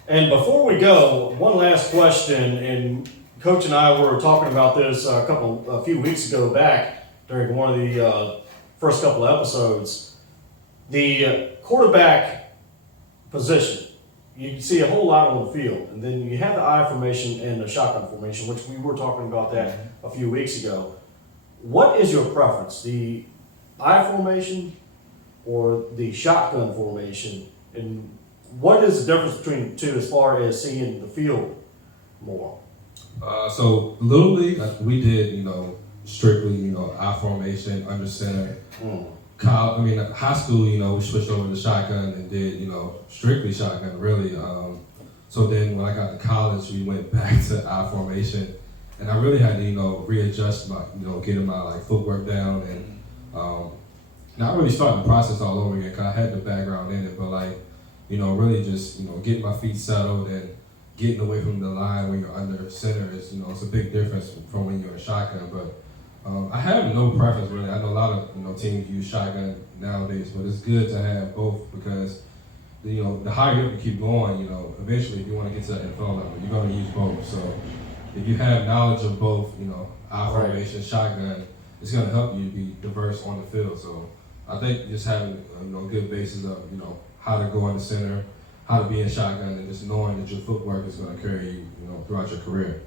And before we go, one last question, and Coach and I were talking about this a few weeks ago back during one of the first couple of episodes. The quarterback position, you see a whole lot on the field, and then you have the I formation and the shotgun formation, which we were talking about that a few weeks ago. What is your preference, the I formation or the shotgun formation, and what is the difference between the two as far as seeing the field more? So Little League, we did, strictly, I formation, under center. High school, we switched over to shotgun and did, strictly shotgun, really. So then when I got to college, we went back to I formation, and I really had to, readjust my, getting my like footwork down, and not really starting the process all over again, because I had the background in it, but like, really just, getting my feet settled and getting away from the line when you're under center is, it's a big difference from when you're in shotgun. But I have no preference really. I know a lot of teams use shotgun nowadays, but it's good to have both, because the higher up you keep going, eventually if you want to get to the NFL level, you're going to use both. So if you have knowledge of both, I formation, shotgun, it's going to help you be diverse on the field. So I think just having a good basis of how to go in the center, how to be in shotgun, and just knowing that your footwork is going to carry you, throughout your career.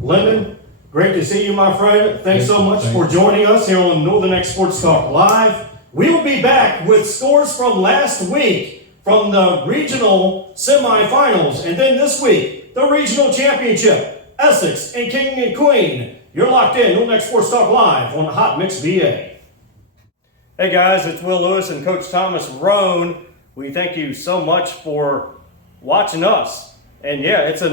Lyndon, great to see you, my friend. Thanks so much for joining us here on Northern X Sports Talk Live. We will be back with scores from last week from the regional semifinals, and then this week, the regional championship, Essex and King and Queen. You're locked in, Northern X Sports Talk Live on Hot Mix VA. Hey guys, it's Will Lewis and Coach Thomas Roane. We thank you so much for watching us. And yeah, it's a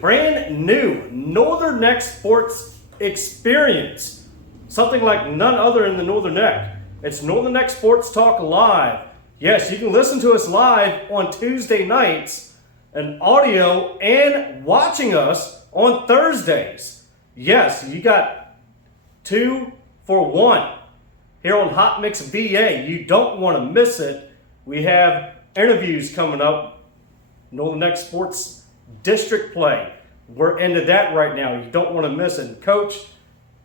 brand new Northern Neck Sports experience. Something like none other in the Northern Neck. It's Northern Neck Sports Talk Live. Yes, you can listen to us live on Tuesday nights, and audio, and watching us on Thursdays. Yes, you got 2 for 1 here on Hot Mix VA. You don't want to miss it. We have interviews coming up, Northern Neck Sports District Play. We're into that right now. You don't want to miss it. Coach,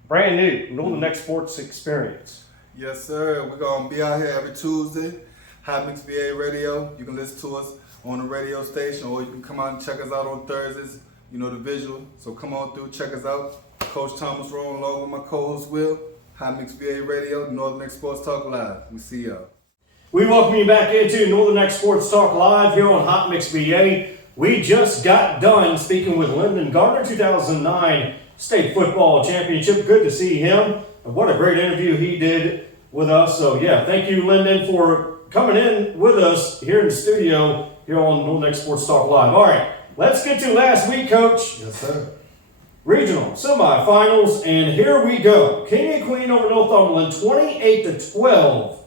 brand new Northern Neck Sports experience. Yes, sir. We're going to be out here every Tuesday, Hot Mix VA Radio. You can listen to us on the radio station, or you can come out and check us out on Thursdays, the visual. So come on through, check us out. Coach Thomas Roane, along with my co-host Will, Hot Mix VA Radio, Northern Neck Sports Talk Live. We see y'all. We welcome you back into Northern Neck Sports Talk Live here on Hot Mix VA. We just got done speaking with Lyndon Gardner, 2009 State Football Championship. Good to see him. And what a great interview he did with us. So yeah, thank you, Lyndon, for coming in with us here in the studio here on Northern Neck Sports Talk Live. All right, let's get to last week, Coach. Yes, sir. Regional semifinals, and here we go. King and Queen over Northumberland, 28-12.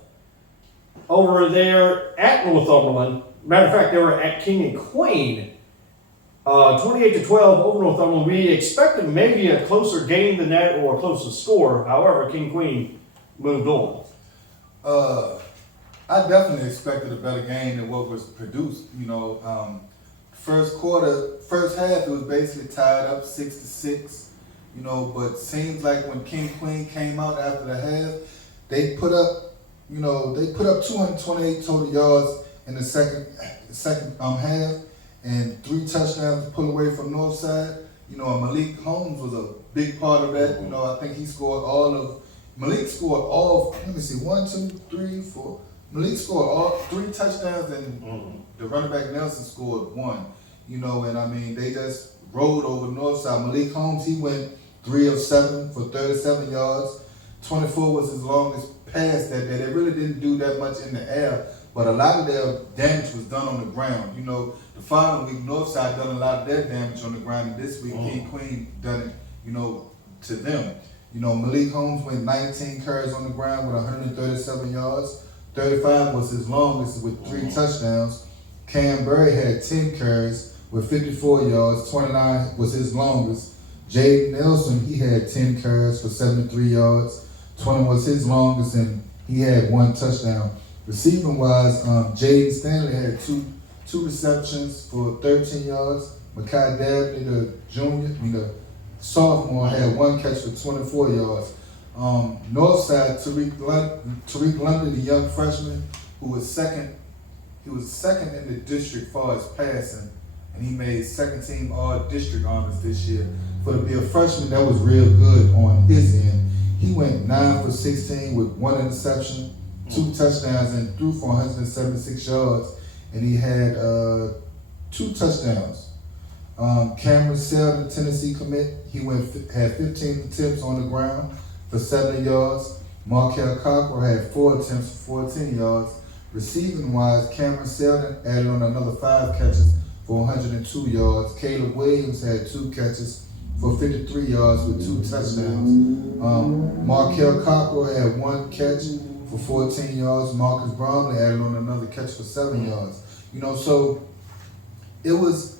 Over there at Northumberland. Matter of fact, they were at King and Queen. 28-12 over Northumberland. We expected maybe a closer game than that, or a closer score. However, King and Queen moved on. I definitely expected a better game than what was produced. First half, it was basically tied up 6-6. But seems like when King Queen came out after the half, they put up 228 total yards in the second half, and 3 touchdowns pulled away from Northside. Malik Holmes was a big part of that. I think he scored Malik scored all, let me see, 1, 2, 3, 4. Malik scored all 3 touchdowns, and the running back Nelson scored 1. They just rolled over Northside. Malik Holmes, he went 3 of 7 for 37 yards. 24 was his longest pass that day. They really didn't do that much in the air, but a lot of their damage was done on the ground. The following week, Northside done a lot of their damage on the ground, and this week, King Queen done it, to them. You know, Malik Holmes went 19 carries on the ground with 137 yards. 35 was his longest with 3 touchdowns. Cam Berry had 10 carries with 54 yards. 29 was his longest. Jaden Nelson, he had 10 carries for 73 yards. 20 was his longest, and he had 1 touchdown. Receiving wise, Jaden Stanley had two receptions for 13 yards. Mekhi Dabney, the sophomore, had 1 catch for 24 yards. Northside, Tariq London, the young freshman, who was second. He was second in the district as far as passing, and he made second team all district honors this year. For to be a freshman, that was real good on his end. He went 9 for 16 with 1 interception, 2 touchdowns, and threw for 176 yards. And he had 2 touchdowns. Cameron Selden, Tennessee commit, he had 15 attempts on the ground for 70 yards. Markel Cockrell had 4 attempts for 14 yards. Receiving wise, Cameron Selden added on another 5 catches for 102 yards. Caleb Williams had 2 catches for 53 yards with 2 touchdowns. Markel Cockrell had 1 catch for 14 yards. Marcus Bromley added on another catch for 7 yards. You know, so it was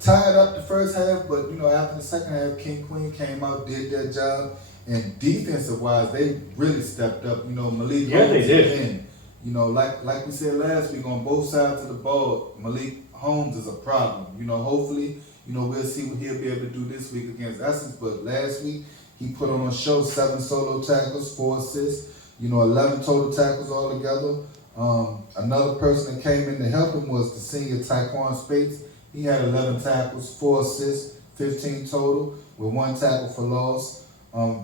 tied up the first half, but, you know, after the second half, King Queen came out, did their job, and defensive-wise, they really stepped up. You know, Malik Holmes, they did. again, you know, like we said last week, on both sides of the ball, Malik Holmes is a problem. You know, hopefully, you know, we'll see what he'll be able to do this week against Essex, but last week, he put on a show, 7 solo tackles, 4 assists, you know, 11 total tackles altogether. Another person that came in to help him was the senior Tyquan Spates. He had 11 tackles, 4 assists, 15 total, with 1 tackle for loss.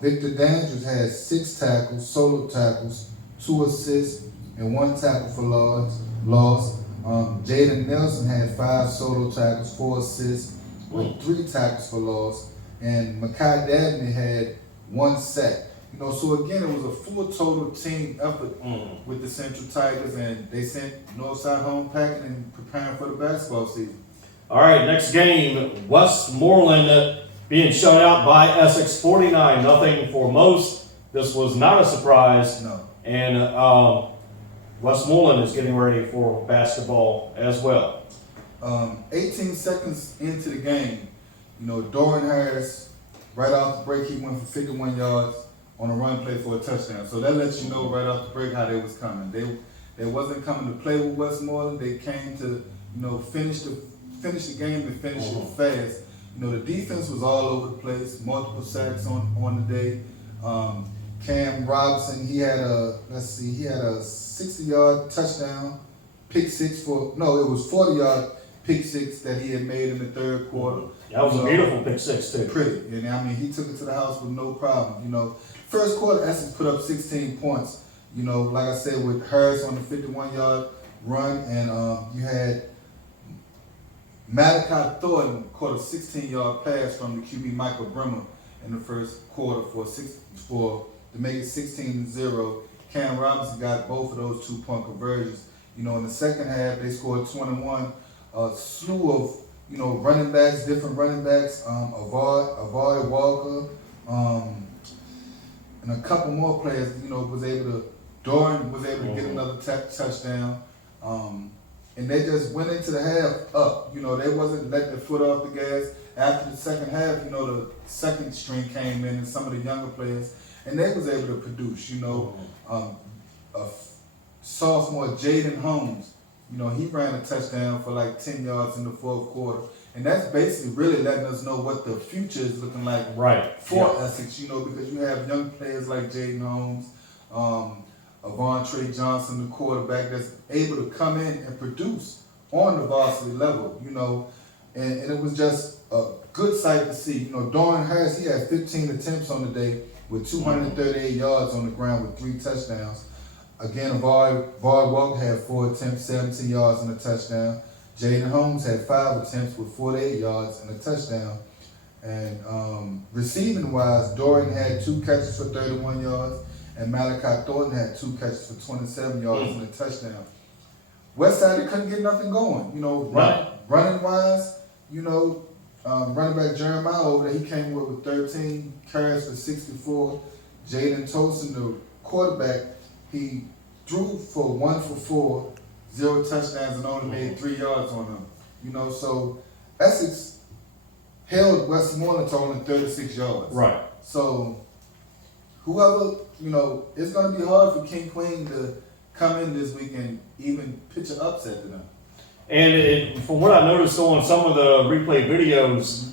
Victor Dandridge had 6 tackles, solo tackles, 2 assists, and 1 tackle for loss. Jaden Nelson had 5 solo tackles, 4 assists, with 3 tackles for loss. And Mekhi Dabney had 1 sack. You know, so again, it was a full total team effort with the Central Tigers, and they sent Northside home packing and preparing for the basketball season. All right, next game, Westmoreland being shut out by Essex, 49-0 for most. This was not a surprise. No. And Westmoreland is getting ready for basketball as well. 18 seconds into the game, you know, Dorian Harris, right off the break, he went for 51 yards on a run play for a touchdown. So that lets you know right off the break how they was coming. They wasn't coming to play with Westmoreland. They came to, you know, finish the game and finish it fast. You know, the defense was all over the place, multiple sacks on the day. Cam Robinson, he had a 60-yard touchdown, pick six it was 40-yard pick six that he had made in the third quarter. That was a beautiful pick six too. Pretty, and I mean, he took it to the house with no problem. You know, first quarter, Essex put up 16 points. You know, like I said, with Harris on the 51-yard run, and you had Malachi Thornton caught a 16-yard pass from the QB Michael Bremer in the first quarter to make it 16-0. Cam Robinson got both of those 2-point conversions. You know, in the second half, they scored 21. A slew of, you know, different running backs, Avari Walker, and a couple more players, you know, Doran was able to get another touchdown. And they just went into the half up. You know, they wasn't letting their foot off the gas. After the second half, you know, the second string came in and some of the younger players, and they was able to produce, you know. A sophomore, Jaden Holmes, you know, he ran a touchdown for like 10 yards in the fourth quarter. And that's basically really letting us know what the future is looking like for Essex, you know, because you have young players like Jaden Holmes, Avontre Johnson, the quarterback, that's able to come in and produce on the varsity level, you know. And it was just a good sight to see. You know, Dorian Harris, he had 15 attempts on the day with 238 yards on the ground with 3 touchdowns. Again, Avari Walker had 4 attempts, 17 yards and a touchdown. Jaden Holmes had 5 attempts with 48 yards and a touchdown. And receiving-wise, Dorian had 2 catches for 31 yards, and Malachi Thornton had 2 catches for 27 yards and a touchdown. Westside, they couldn't get nothing going. You know, running-wise, you know, running back Jeremiah over there, he came with 13 carries for 64. Jaden Tosin, the quarterback, he threw for 1 for 4, 0 touchdowns, and only made 3 yards on them. You know, so Essex held Westmoreland to only 36 yards. Right. So whoever, you know, it's going to be hard for King Queen to come in this week and even pitch an upset to them. And from what I noticed on some of the replay videos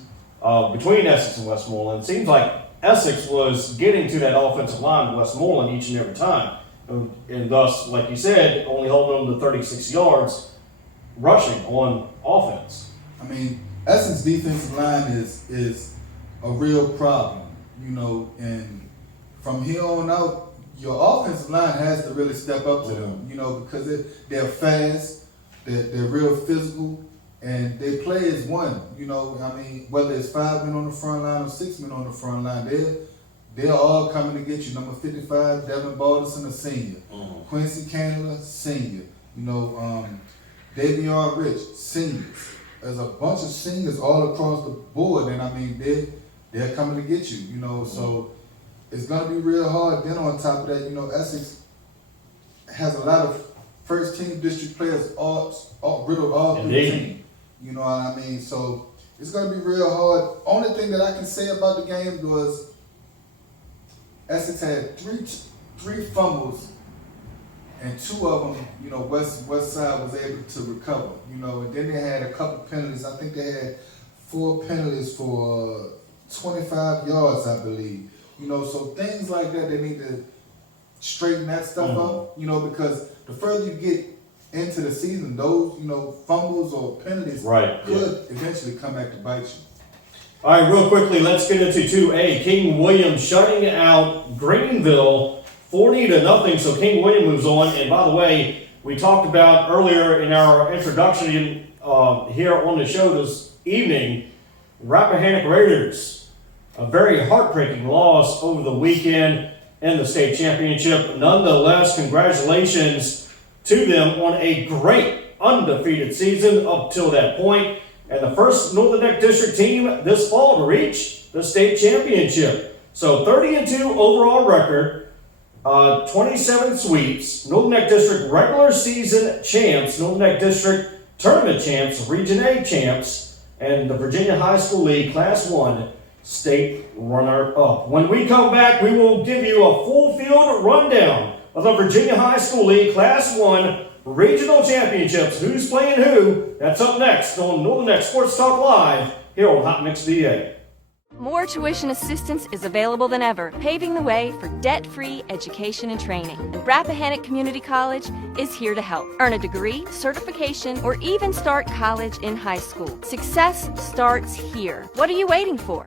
between Essex and Westmoreland, it seems like Essex was getting to that offensive line of Westmoreland each and every time. And thus, like you said, only holding them to 36 yards rushing on offense. I mean, Essex defensive line is a real problem, you know, and from here on out, your offensive line has to really step up to them, you know, because they're fast, they're real physical, and they play as one, you know. I mean, whether it's 5 men on the front line or 6 men on the front line, they're all coming to get you. Number 55, Devin Balderson, a senior. Quincy Candler, senior. You know, Davion Rich, seniors. There's a bunch of seniors all across the board, and I mean, they're coming to get you, you know, so it's going to be real hard. Then on top of that, you know, Essex has a lot of first-team district players riddled all through the team. You know what I mean? So it's going to be real hard. Only thing that I can say about the game was Essex had three fumbles, and 2 of them, you know, West Side was able to recover. You know, and then they had a couple penalties. I think they had 4 penalties for 25 yards, I believe. You know, so things like that, they need to straighten that stuff up, you know, because the further you get into the season, those, you know, fumbles or penalties could eventually come back to bite you. All right, real quickly, let's get into 2A. King William shutting out Greenville 40-0. So King William moves on. And by the way, we talked about earlier in our introduction here on the show this evening, Rappahannock Raiders. A very heartbreaking loss over the weekend in the state championship. Nonetheless, congratulations to them on a great undefeated season up till that point, and the first Northern Neck District team this fall to reach the state championship. So 30-2 overall record, 27 sweeps, Northern Neck District regular season champs, Northern Neck District tournament champs, Region A champs, and the Virginia High School League Class 1 state runner-up. When we come back, we will give you a full field rundown of the Virginia High School League Class 1 Regional Championships. Who's playing who? That's up next on Northern Neck Sports Talk Live here on Hot Mix VA. More tuition assistance is available than ever, paving the way for debt-free education and training. And Rappahannock Community College is here to help. Earn a degree, certification, or even start college in high school. Success starts here. What are you waiting for?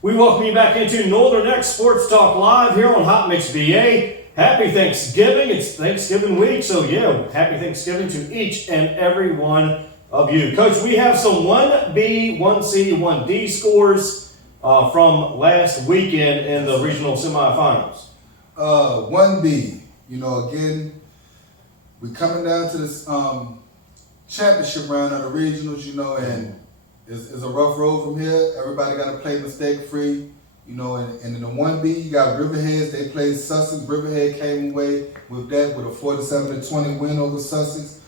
We welcome you back into Northern Neck Sports Talk Live here on Hot Mix VA. Happy Thanksgiving. It's Thanksgiving week, so yeah, happy Thanksgiving to each and every one of you. Coach, we have some 1B, 1C, 1D scores from last weekend in the regional semifinals. 1B, you know, again, we're coming down to this championship round of the regionals, you know, and it's a rough road from here. Everybody got to play mistake-free, you know, and in the 1B, you got Riverheads. They played Sussex. Riverhead came away with that with a 47-20 win over Sussex.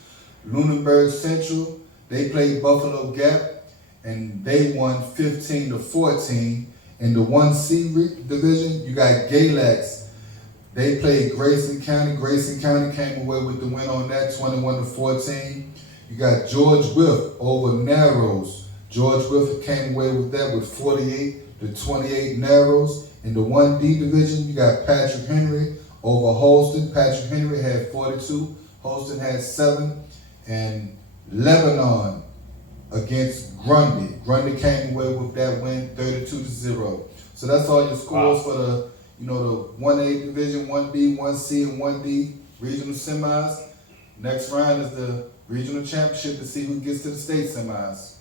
Lunenburg Central, they played Buffalo Gap, and they won 15-14. In the 1C division, you got Galax. They played Grayson County. Grayson County came away with the win on that, 21-14. You got George Wythe over Narrows. George Wythe came away with that with 48-28 Narrows. In the 1D division, you got Patrick Henry over Holston. Patrick Henry had 42. Holston had 7. And Lebanon against Grundy. Grundy came away with that win 32-0. So that's all your scores for the, you know, the 1A division, 1B, 1C, and 1D regional semis. Next round is the regional championship to see who gets to the state semis.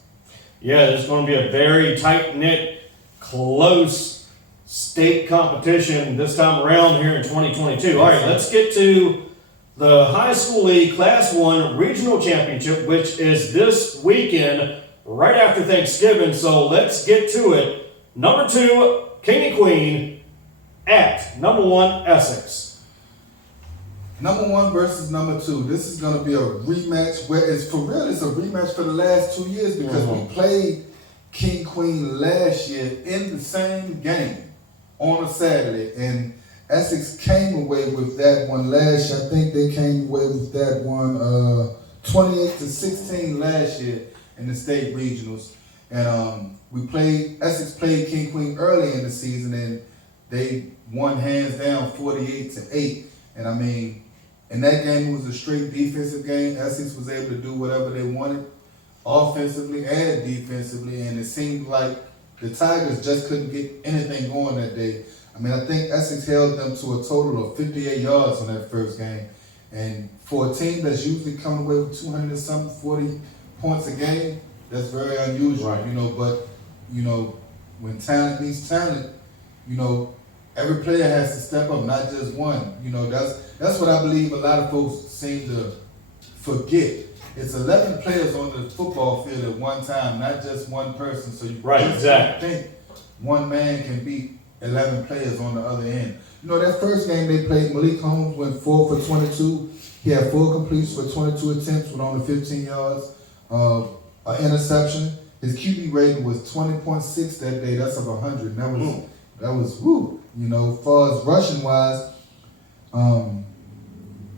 Yeah, there's going to be a very tight-knit, close state competition this time around here in 2022. All right, let's get to the High School League Class 1 Regional Championship, which is this weekend right after Thanksgiving, so let's get to it. Number 2, King and Queen at number 1, Essex. Number 1 versus number 2. This is going to be a rematch. Where it's for real. It's a rematch for the last 2 years because we played King Queen last year in the same game on a Saturday, and Essex came away with that one last year. I think they came away with that one 28-16 last year in the state regionals. And Essex played King Queen early in the season, and they won hands down 48-8. And I mean, in that game, it was a straight defensive game. Essex was able to do whatever they wanted, offensively and defensively, and it seemed like the Tigers just couldn't get anything going that day. I mean, I think Essex held them to a total of 58 yards on that first game. And for a team that's usually coming away with 200-something, 40 points a game, that's very unusual, right. But, when talent meets talent, every player has to step up, not just one. That's what I believe a lot of folks seem to forget. It's 11 players on the football field at one time, not just one person. So you just don't think one man can beat 11 players on the other end. That first game they played, Malik Holmes went 4 for 22. He had 4 completions for 22 attempts with only 15 yards, an interception. His QB rating was 20.6 that day. That's of 100. And that was woo. As far as rushing wise,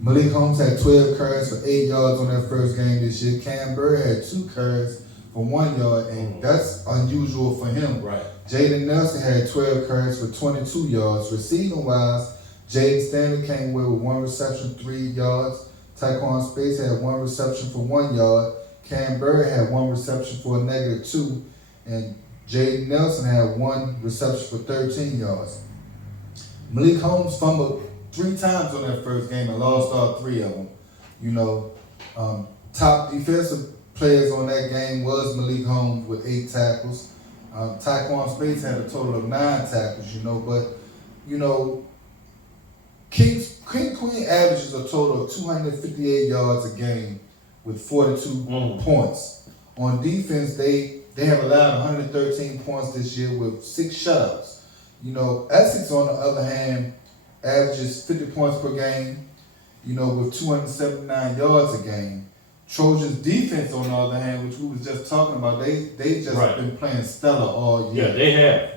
Malik Holmes had 12 carries for 8 yards on that first game this year. Cam Burr had 2 carries for 1 yard, and that's unusual for him. Right. Jaden Nelson had 12 carries for 22 yards. Receiving-wise, Jaden Stanley came away with 1 reception, 3 yards. Tyquan Space had 1 reception for 1 yard. Cam Burr had 1 reception for a -2. And Jaden Nelson had 1 reception for 13 yards. Malik Holmes fumbled 3 times on that first game and lost all 3 of them. Top defensive players on that game was Malik Holmes with 8 tackles. Tyquan Space had a total of 9 tackles, but, King Queen averages a total of 258 yards a game with 42 points. On defense, they have allowed 113 points this year with 6 shutouts. Essex, on the other hand, averages 50 points per game, with 279 yards a game. Trojans defense, on the other hand, which we was just talking about, they just been playing stellar all year. Yeah, they have.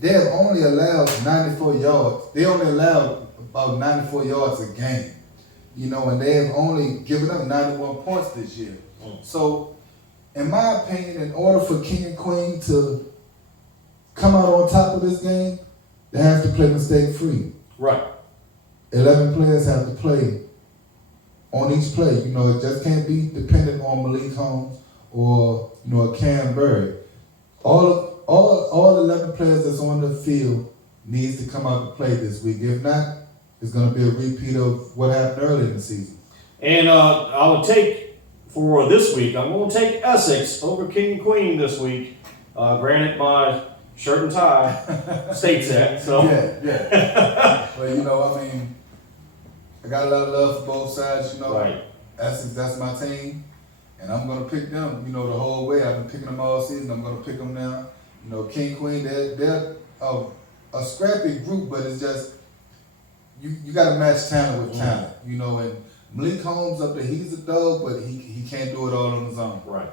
They have only allowed 94 yards. They only allowed about 94 yards a game, and they have only given up 91 points this year. So, in my opinion, in order for King and Queen to come out on top of this game, they have to play mistake-free. Right. 11 players have to play on each play. It just can't be dependent on Malik Holmes or, Cam Burr. All 11 players that's on the field needs to come out to play this week. If not, it's going to be a repeat of what happened earlier in the season. And I would take, for this week, I'm going to take Essex over King and Queen this week. Granted, my shirt and tie states that. So. Yeah. Well, I got a lot of love for both sides, Right. Essex, that's my team. And I'm going to pick them, the whole way. I've been picking them all season. I'm going to pick them now. King, Queen, they're a scrappy group, but it's just, you got to match talent with talent, and Malik Holmes up there, he's a dog, but he can't do it all on his own. Right.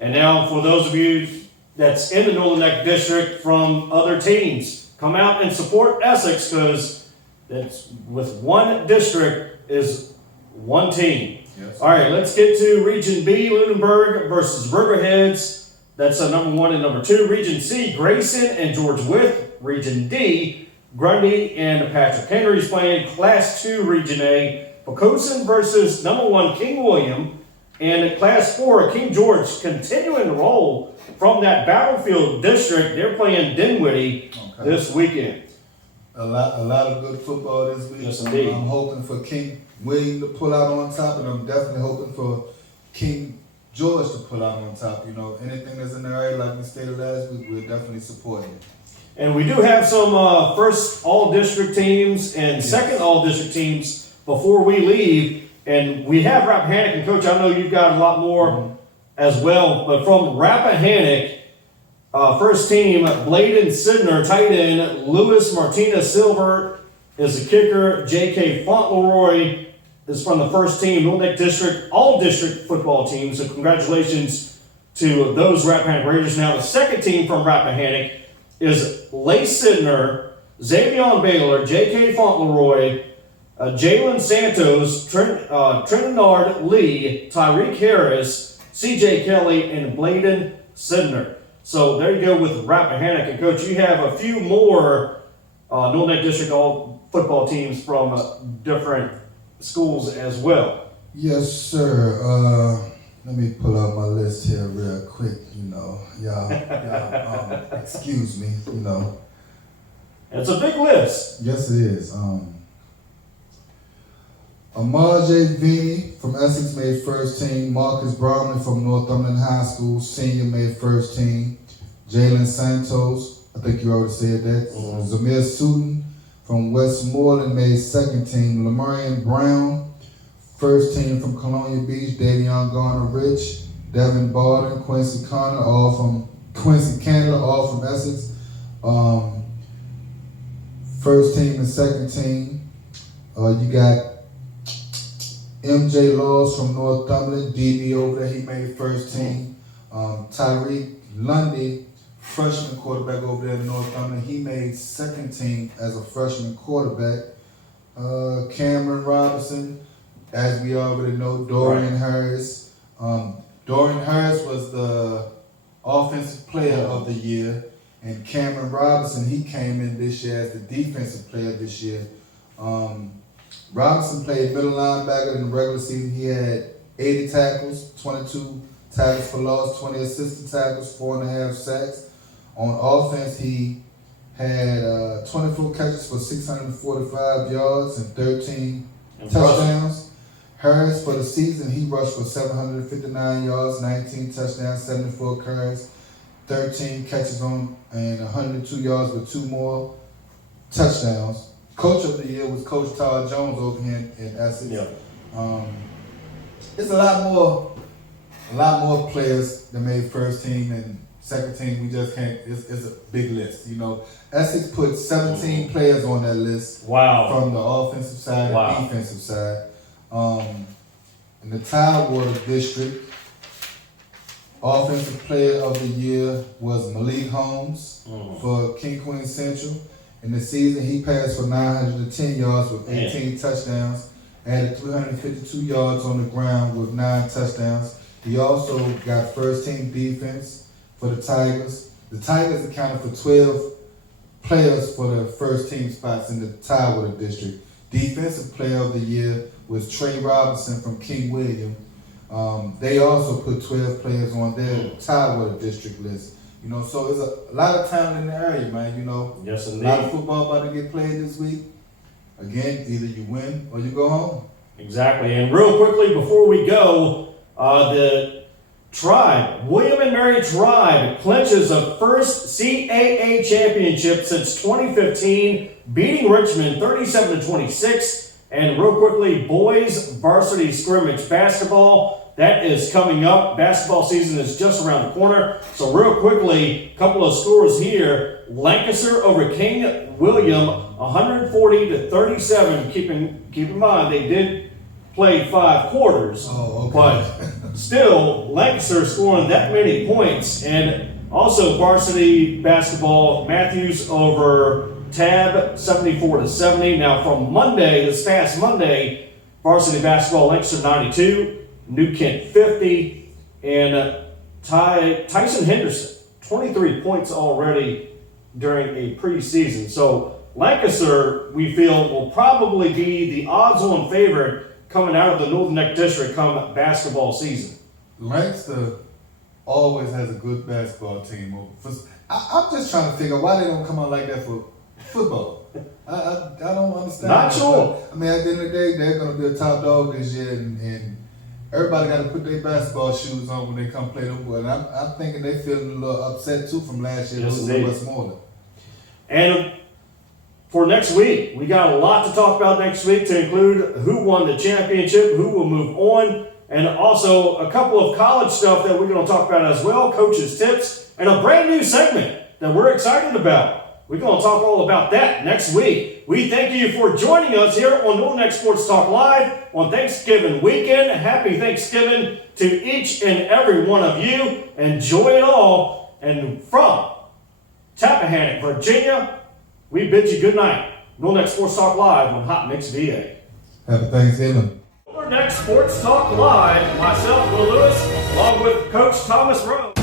And now, for those of you that's in the Northern Neck District from other teams, come out and support Essex, because that's with one district is one team. Yes. All right, let's get to Region B, Lunenburg versus Riverheads. That's number 1 and number 2. Region C, Grayson and George Wythe. Region D, Grundy and Patrick Henry's playing. Class 2, Region A, Pocosin versus number 1, King William. And Class 4, King George, continuing to roll from that Battlefield district. They're playing Dinwiddie this weekend. A lot of good football this week. Yes, indeed. I'm hoping for King William to pull out on top, and I'm definitely hoping for King George to pull out on top. Anything that's in the area, like we stated last week, we're definitely supporting it. And we do have some first all-district teams and second all-district teams before we leave. And we have Rappahannock, and Coach, I know you've got a lot more as well. But from Rappahannock, first team, Bladen Sidner, tight end, Luis Martinez Silver is the kicker, J.K. Fauntleroy is from the first team, North Neck District, all district football teams. So congratulations to those Rappahannock Raiders. Now the second team from Rappahannock is Lace Sidner, Xavion Baylor, J.K. Fauntleroy, Jalen Santos, Trinidad Lee, Tyreek Harris, C.J. Kelly, and Bladen Sidner. So there you go with Rappahannock. And Coach, you have a few more North Neck District all football teams from different schools as well. Yes, sir. Let me pull out my list here real quick. Y'all excuse me. It's a big list. Yes, it is. Amarje Vini from Essex made first team. Marcus Bromley from Northumberland High School, senior, made first team. Jalen Santos, I think you already said that. Zamir Sutton from Westmoreland made second team. Lamarian Brown, first team from Colonia Beach. Davion Garner-Rich, Devin Barden, Quincy Candler, all from Essex. First team and second team. You got MJ Laws from Northumberland, DB over there, he made first team. Tyreek Lundy, freshman quarterback over there in Northumberland, he made second team as a freshman quarterback. Cameron Robinson, as we already know, Dorian Harris. Dorian Harris was the offensive player of the year, and Cameron Robinson, he came in this year as the defensive player this year. Robinson played middle linebacker in the regular season. He had 80 tackles, 22 tackles for loss, 20 assisted tackles, 4.5 sacks. On offense, he had 24 catches for 645 yards and 13 touchdowns. Harris, for the season, he rushed for 759 yards, 19 touchdowns, 74 carries, 13 catches and 102 yards with 2 more touchdowns. Coach of the year was Coach Todd Jones over here in Essex. Yeah. It's a lot more players that made first team and second team. We just can't. It's a big list. Essex put 17 players on that list. Wow. From the offensive side and defensive side. In the Tidewater District, offensive player of the year was Malik Holmes for King Queen Central. In the season, he passed for 910 yards with 18 touchdowns, added 352 yards on the ground with 9 touchdowns. He also got first team defense for the Tigers. The Tigers accounted for 12 players for the first team spots in the Tidewater District. Defensive player of the year was Trey Robinson from King William. They also put 12 players on their Tidewater District list. So it's a lot of talent in the area, man. Yes, indeed. A lot of football about to get played this week. Again, either you win or you go home. Exactly. And real quickly before we go, the Tribe, William and Mary Tribe, clinches a first CAA championship since 2015, beating Richmond 37-26. And real quickly, boys varsity scrimmage basketball. That is coming up. Basketball season is just around the corner. So real quickly, a couple of scores here. Lancaster over King William, 140-37. Keep in mind, they did play 5 quarters. Oh, okay. But still, Lancaster scoring that many points. And also varsity basketball, Matthews over Tab, 74-70. Now from Monday, this past Monday, varsity basketball, Lancaster 92. New Kent 50, and Tyson Henderson, 23 points already during a preseason. So Lancaster, we feel, will probably be the odds-on favorite coming out of the Northern Neck District come basketball season. Lancaster always has a good basketball team. I'm just trying to figure out why they don't come out like that for football. I don't understand. Not sure. I mean, at the end of the day, they're going to be a top dog this year, and everybody got to put their basketball shoes on when they come play them. But I'm thinking they feeling a little upset too from last year losing Westmoreland. And for next week, we got a lot to talk about next week, to include who won the championship, who will move on, and also a couple of college stuff that we're going to talk about as well, coaches' tips, and a brand new segment that we're excited about. We're going to talk all about that next week. We thank you for joining us here on NNK Sports Talk Live on Thanksgiving weekend. Happy Thanksgiving to each and every one of you. Enjoy it all. And from Rappahannock, Virginia, we bid you good night. NNK Sports Talk Live on Hot Mix VA. Happy Thanksgiving. NNK Sports Talk Live, myself, Will Lewis, along with Coach Thomas Roane.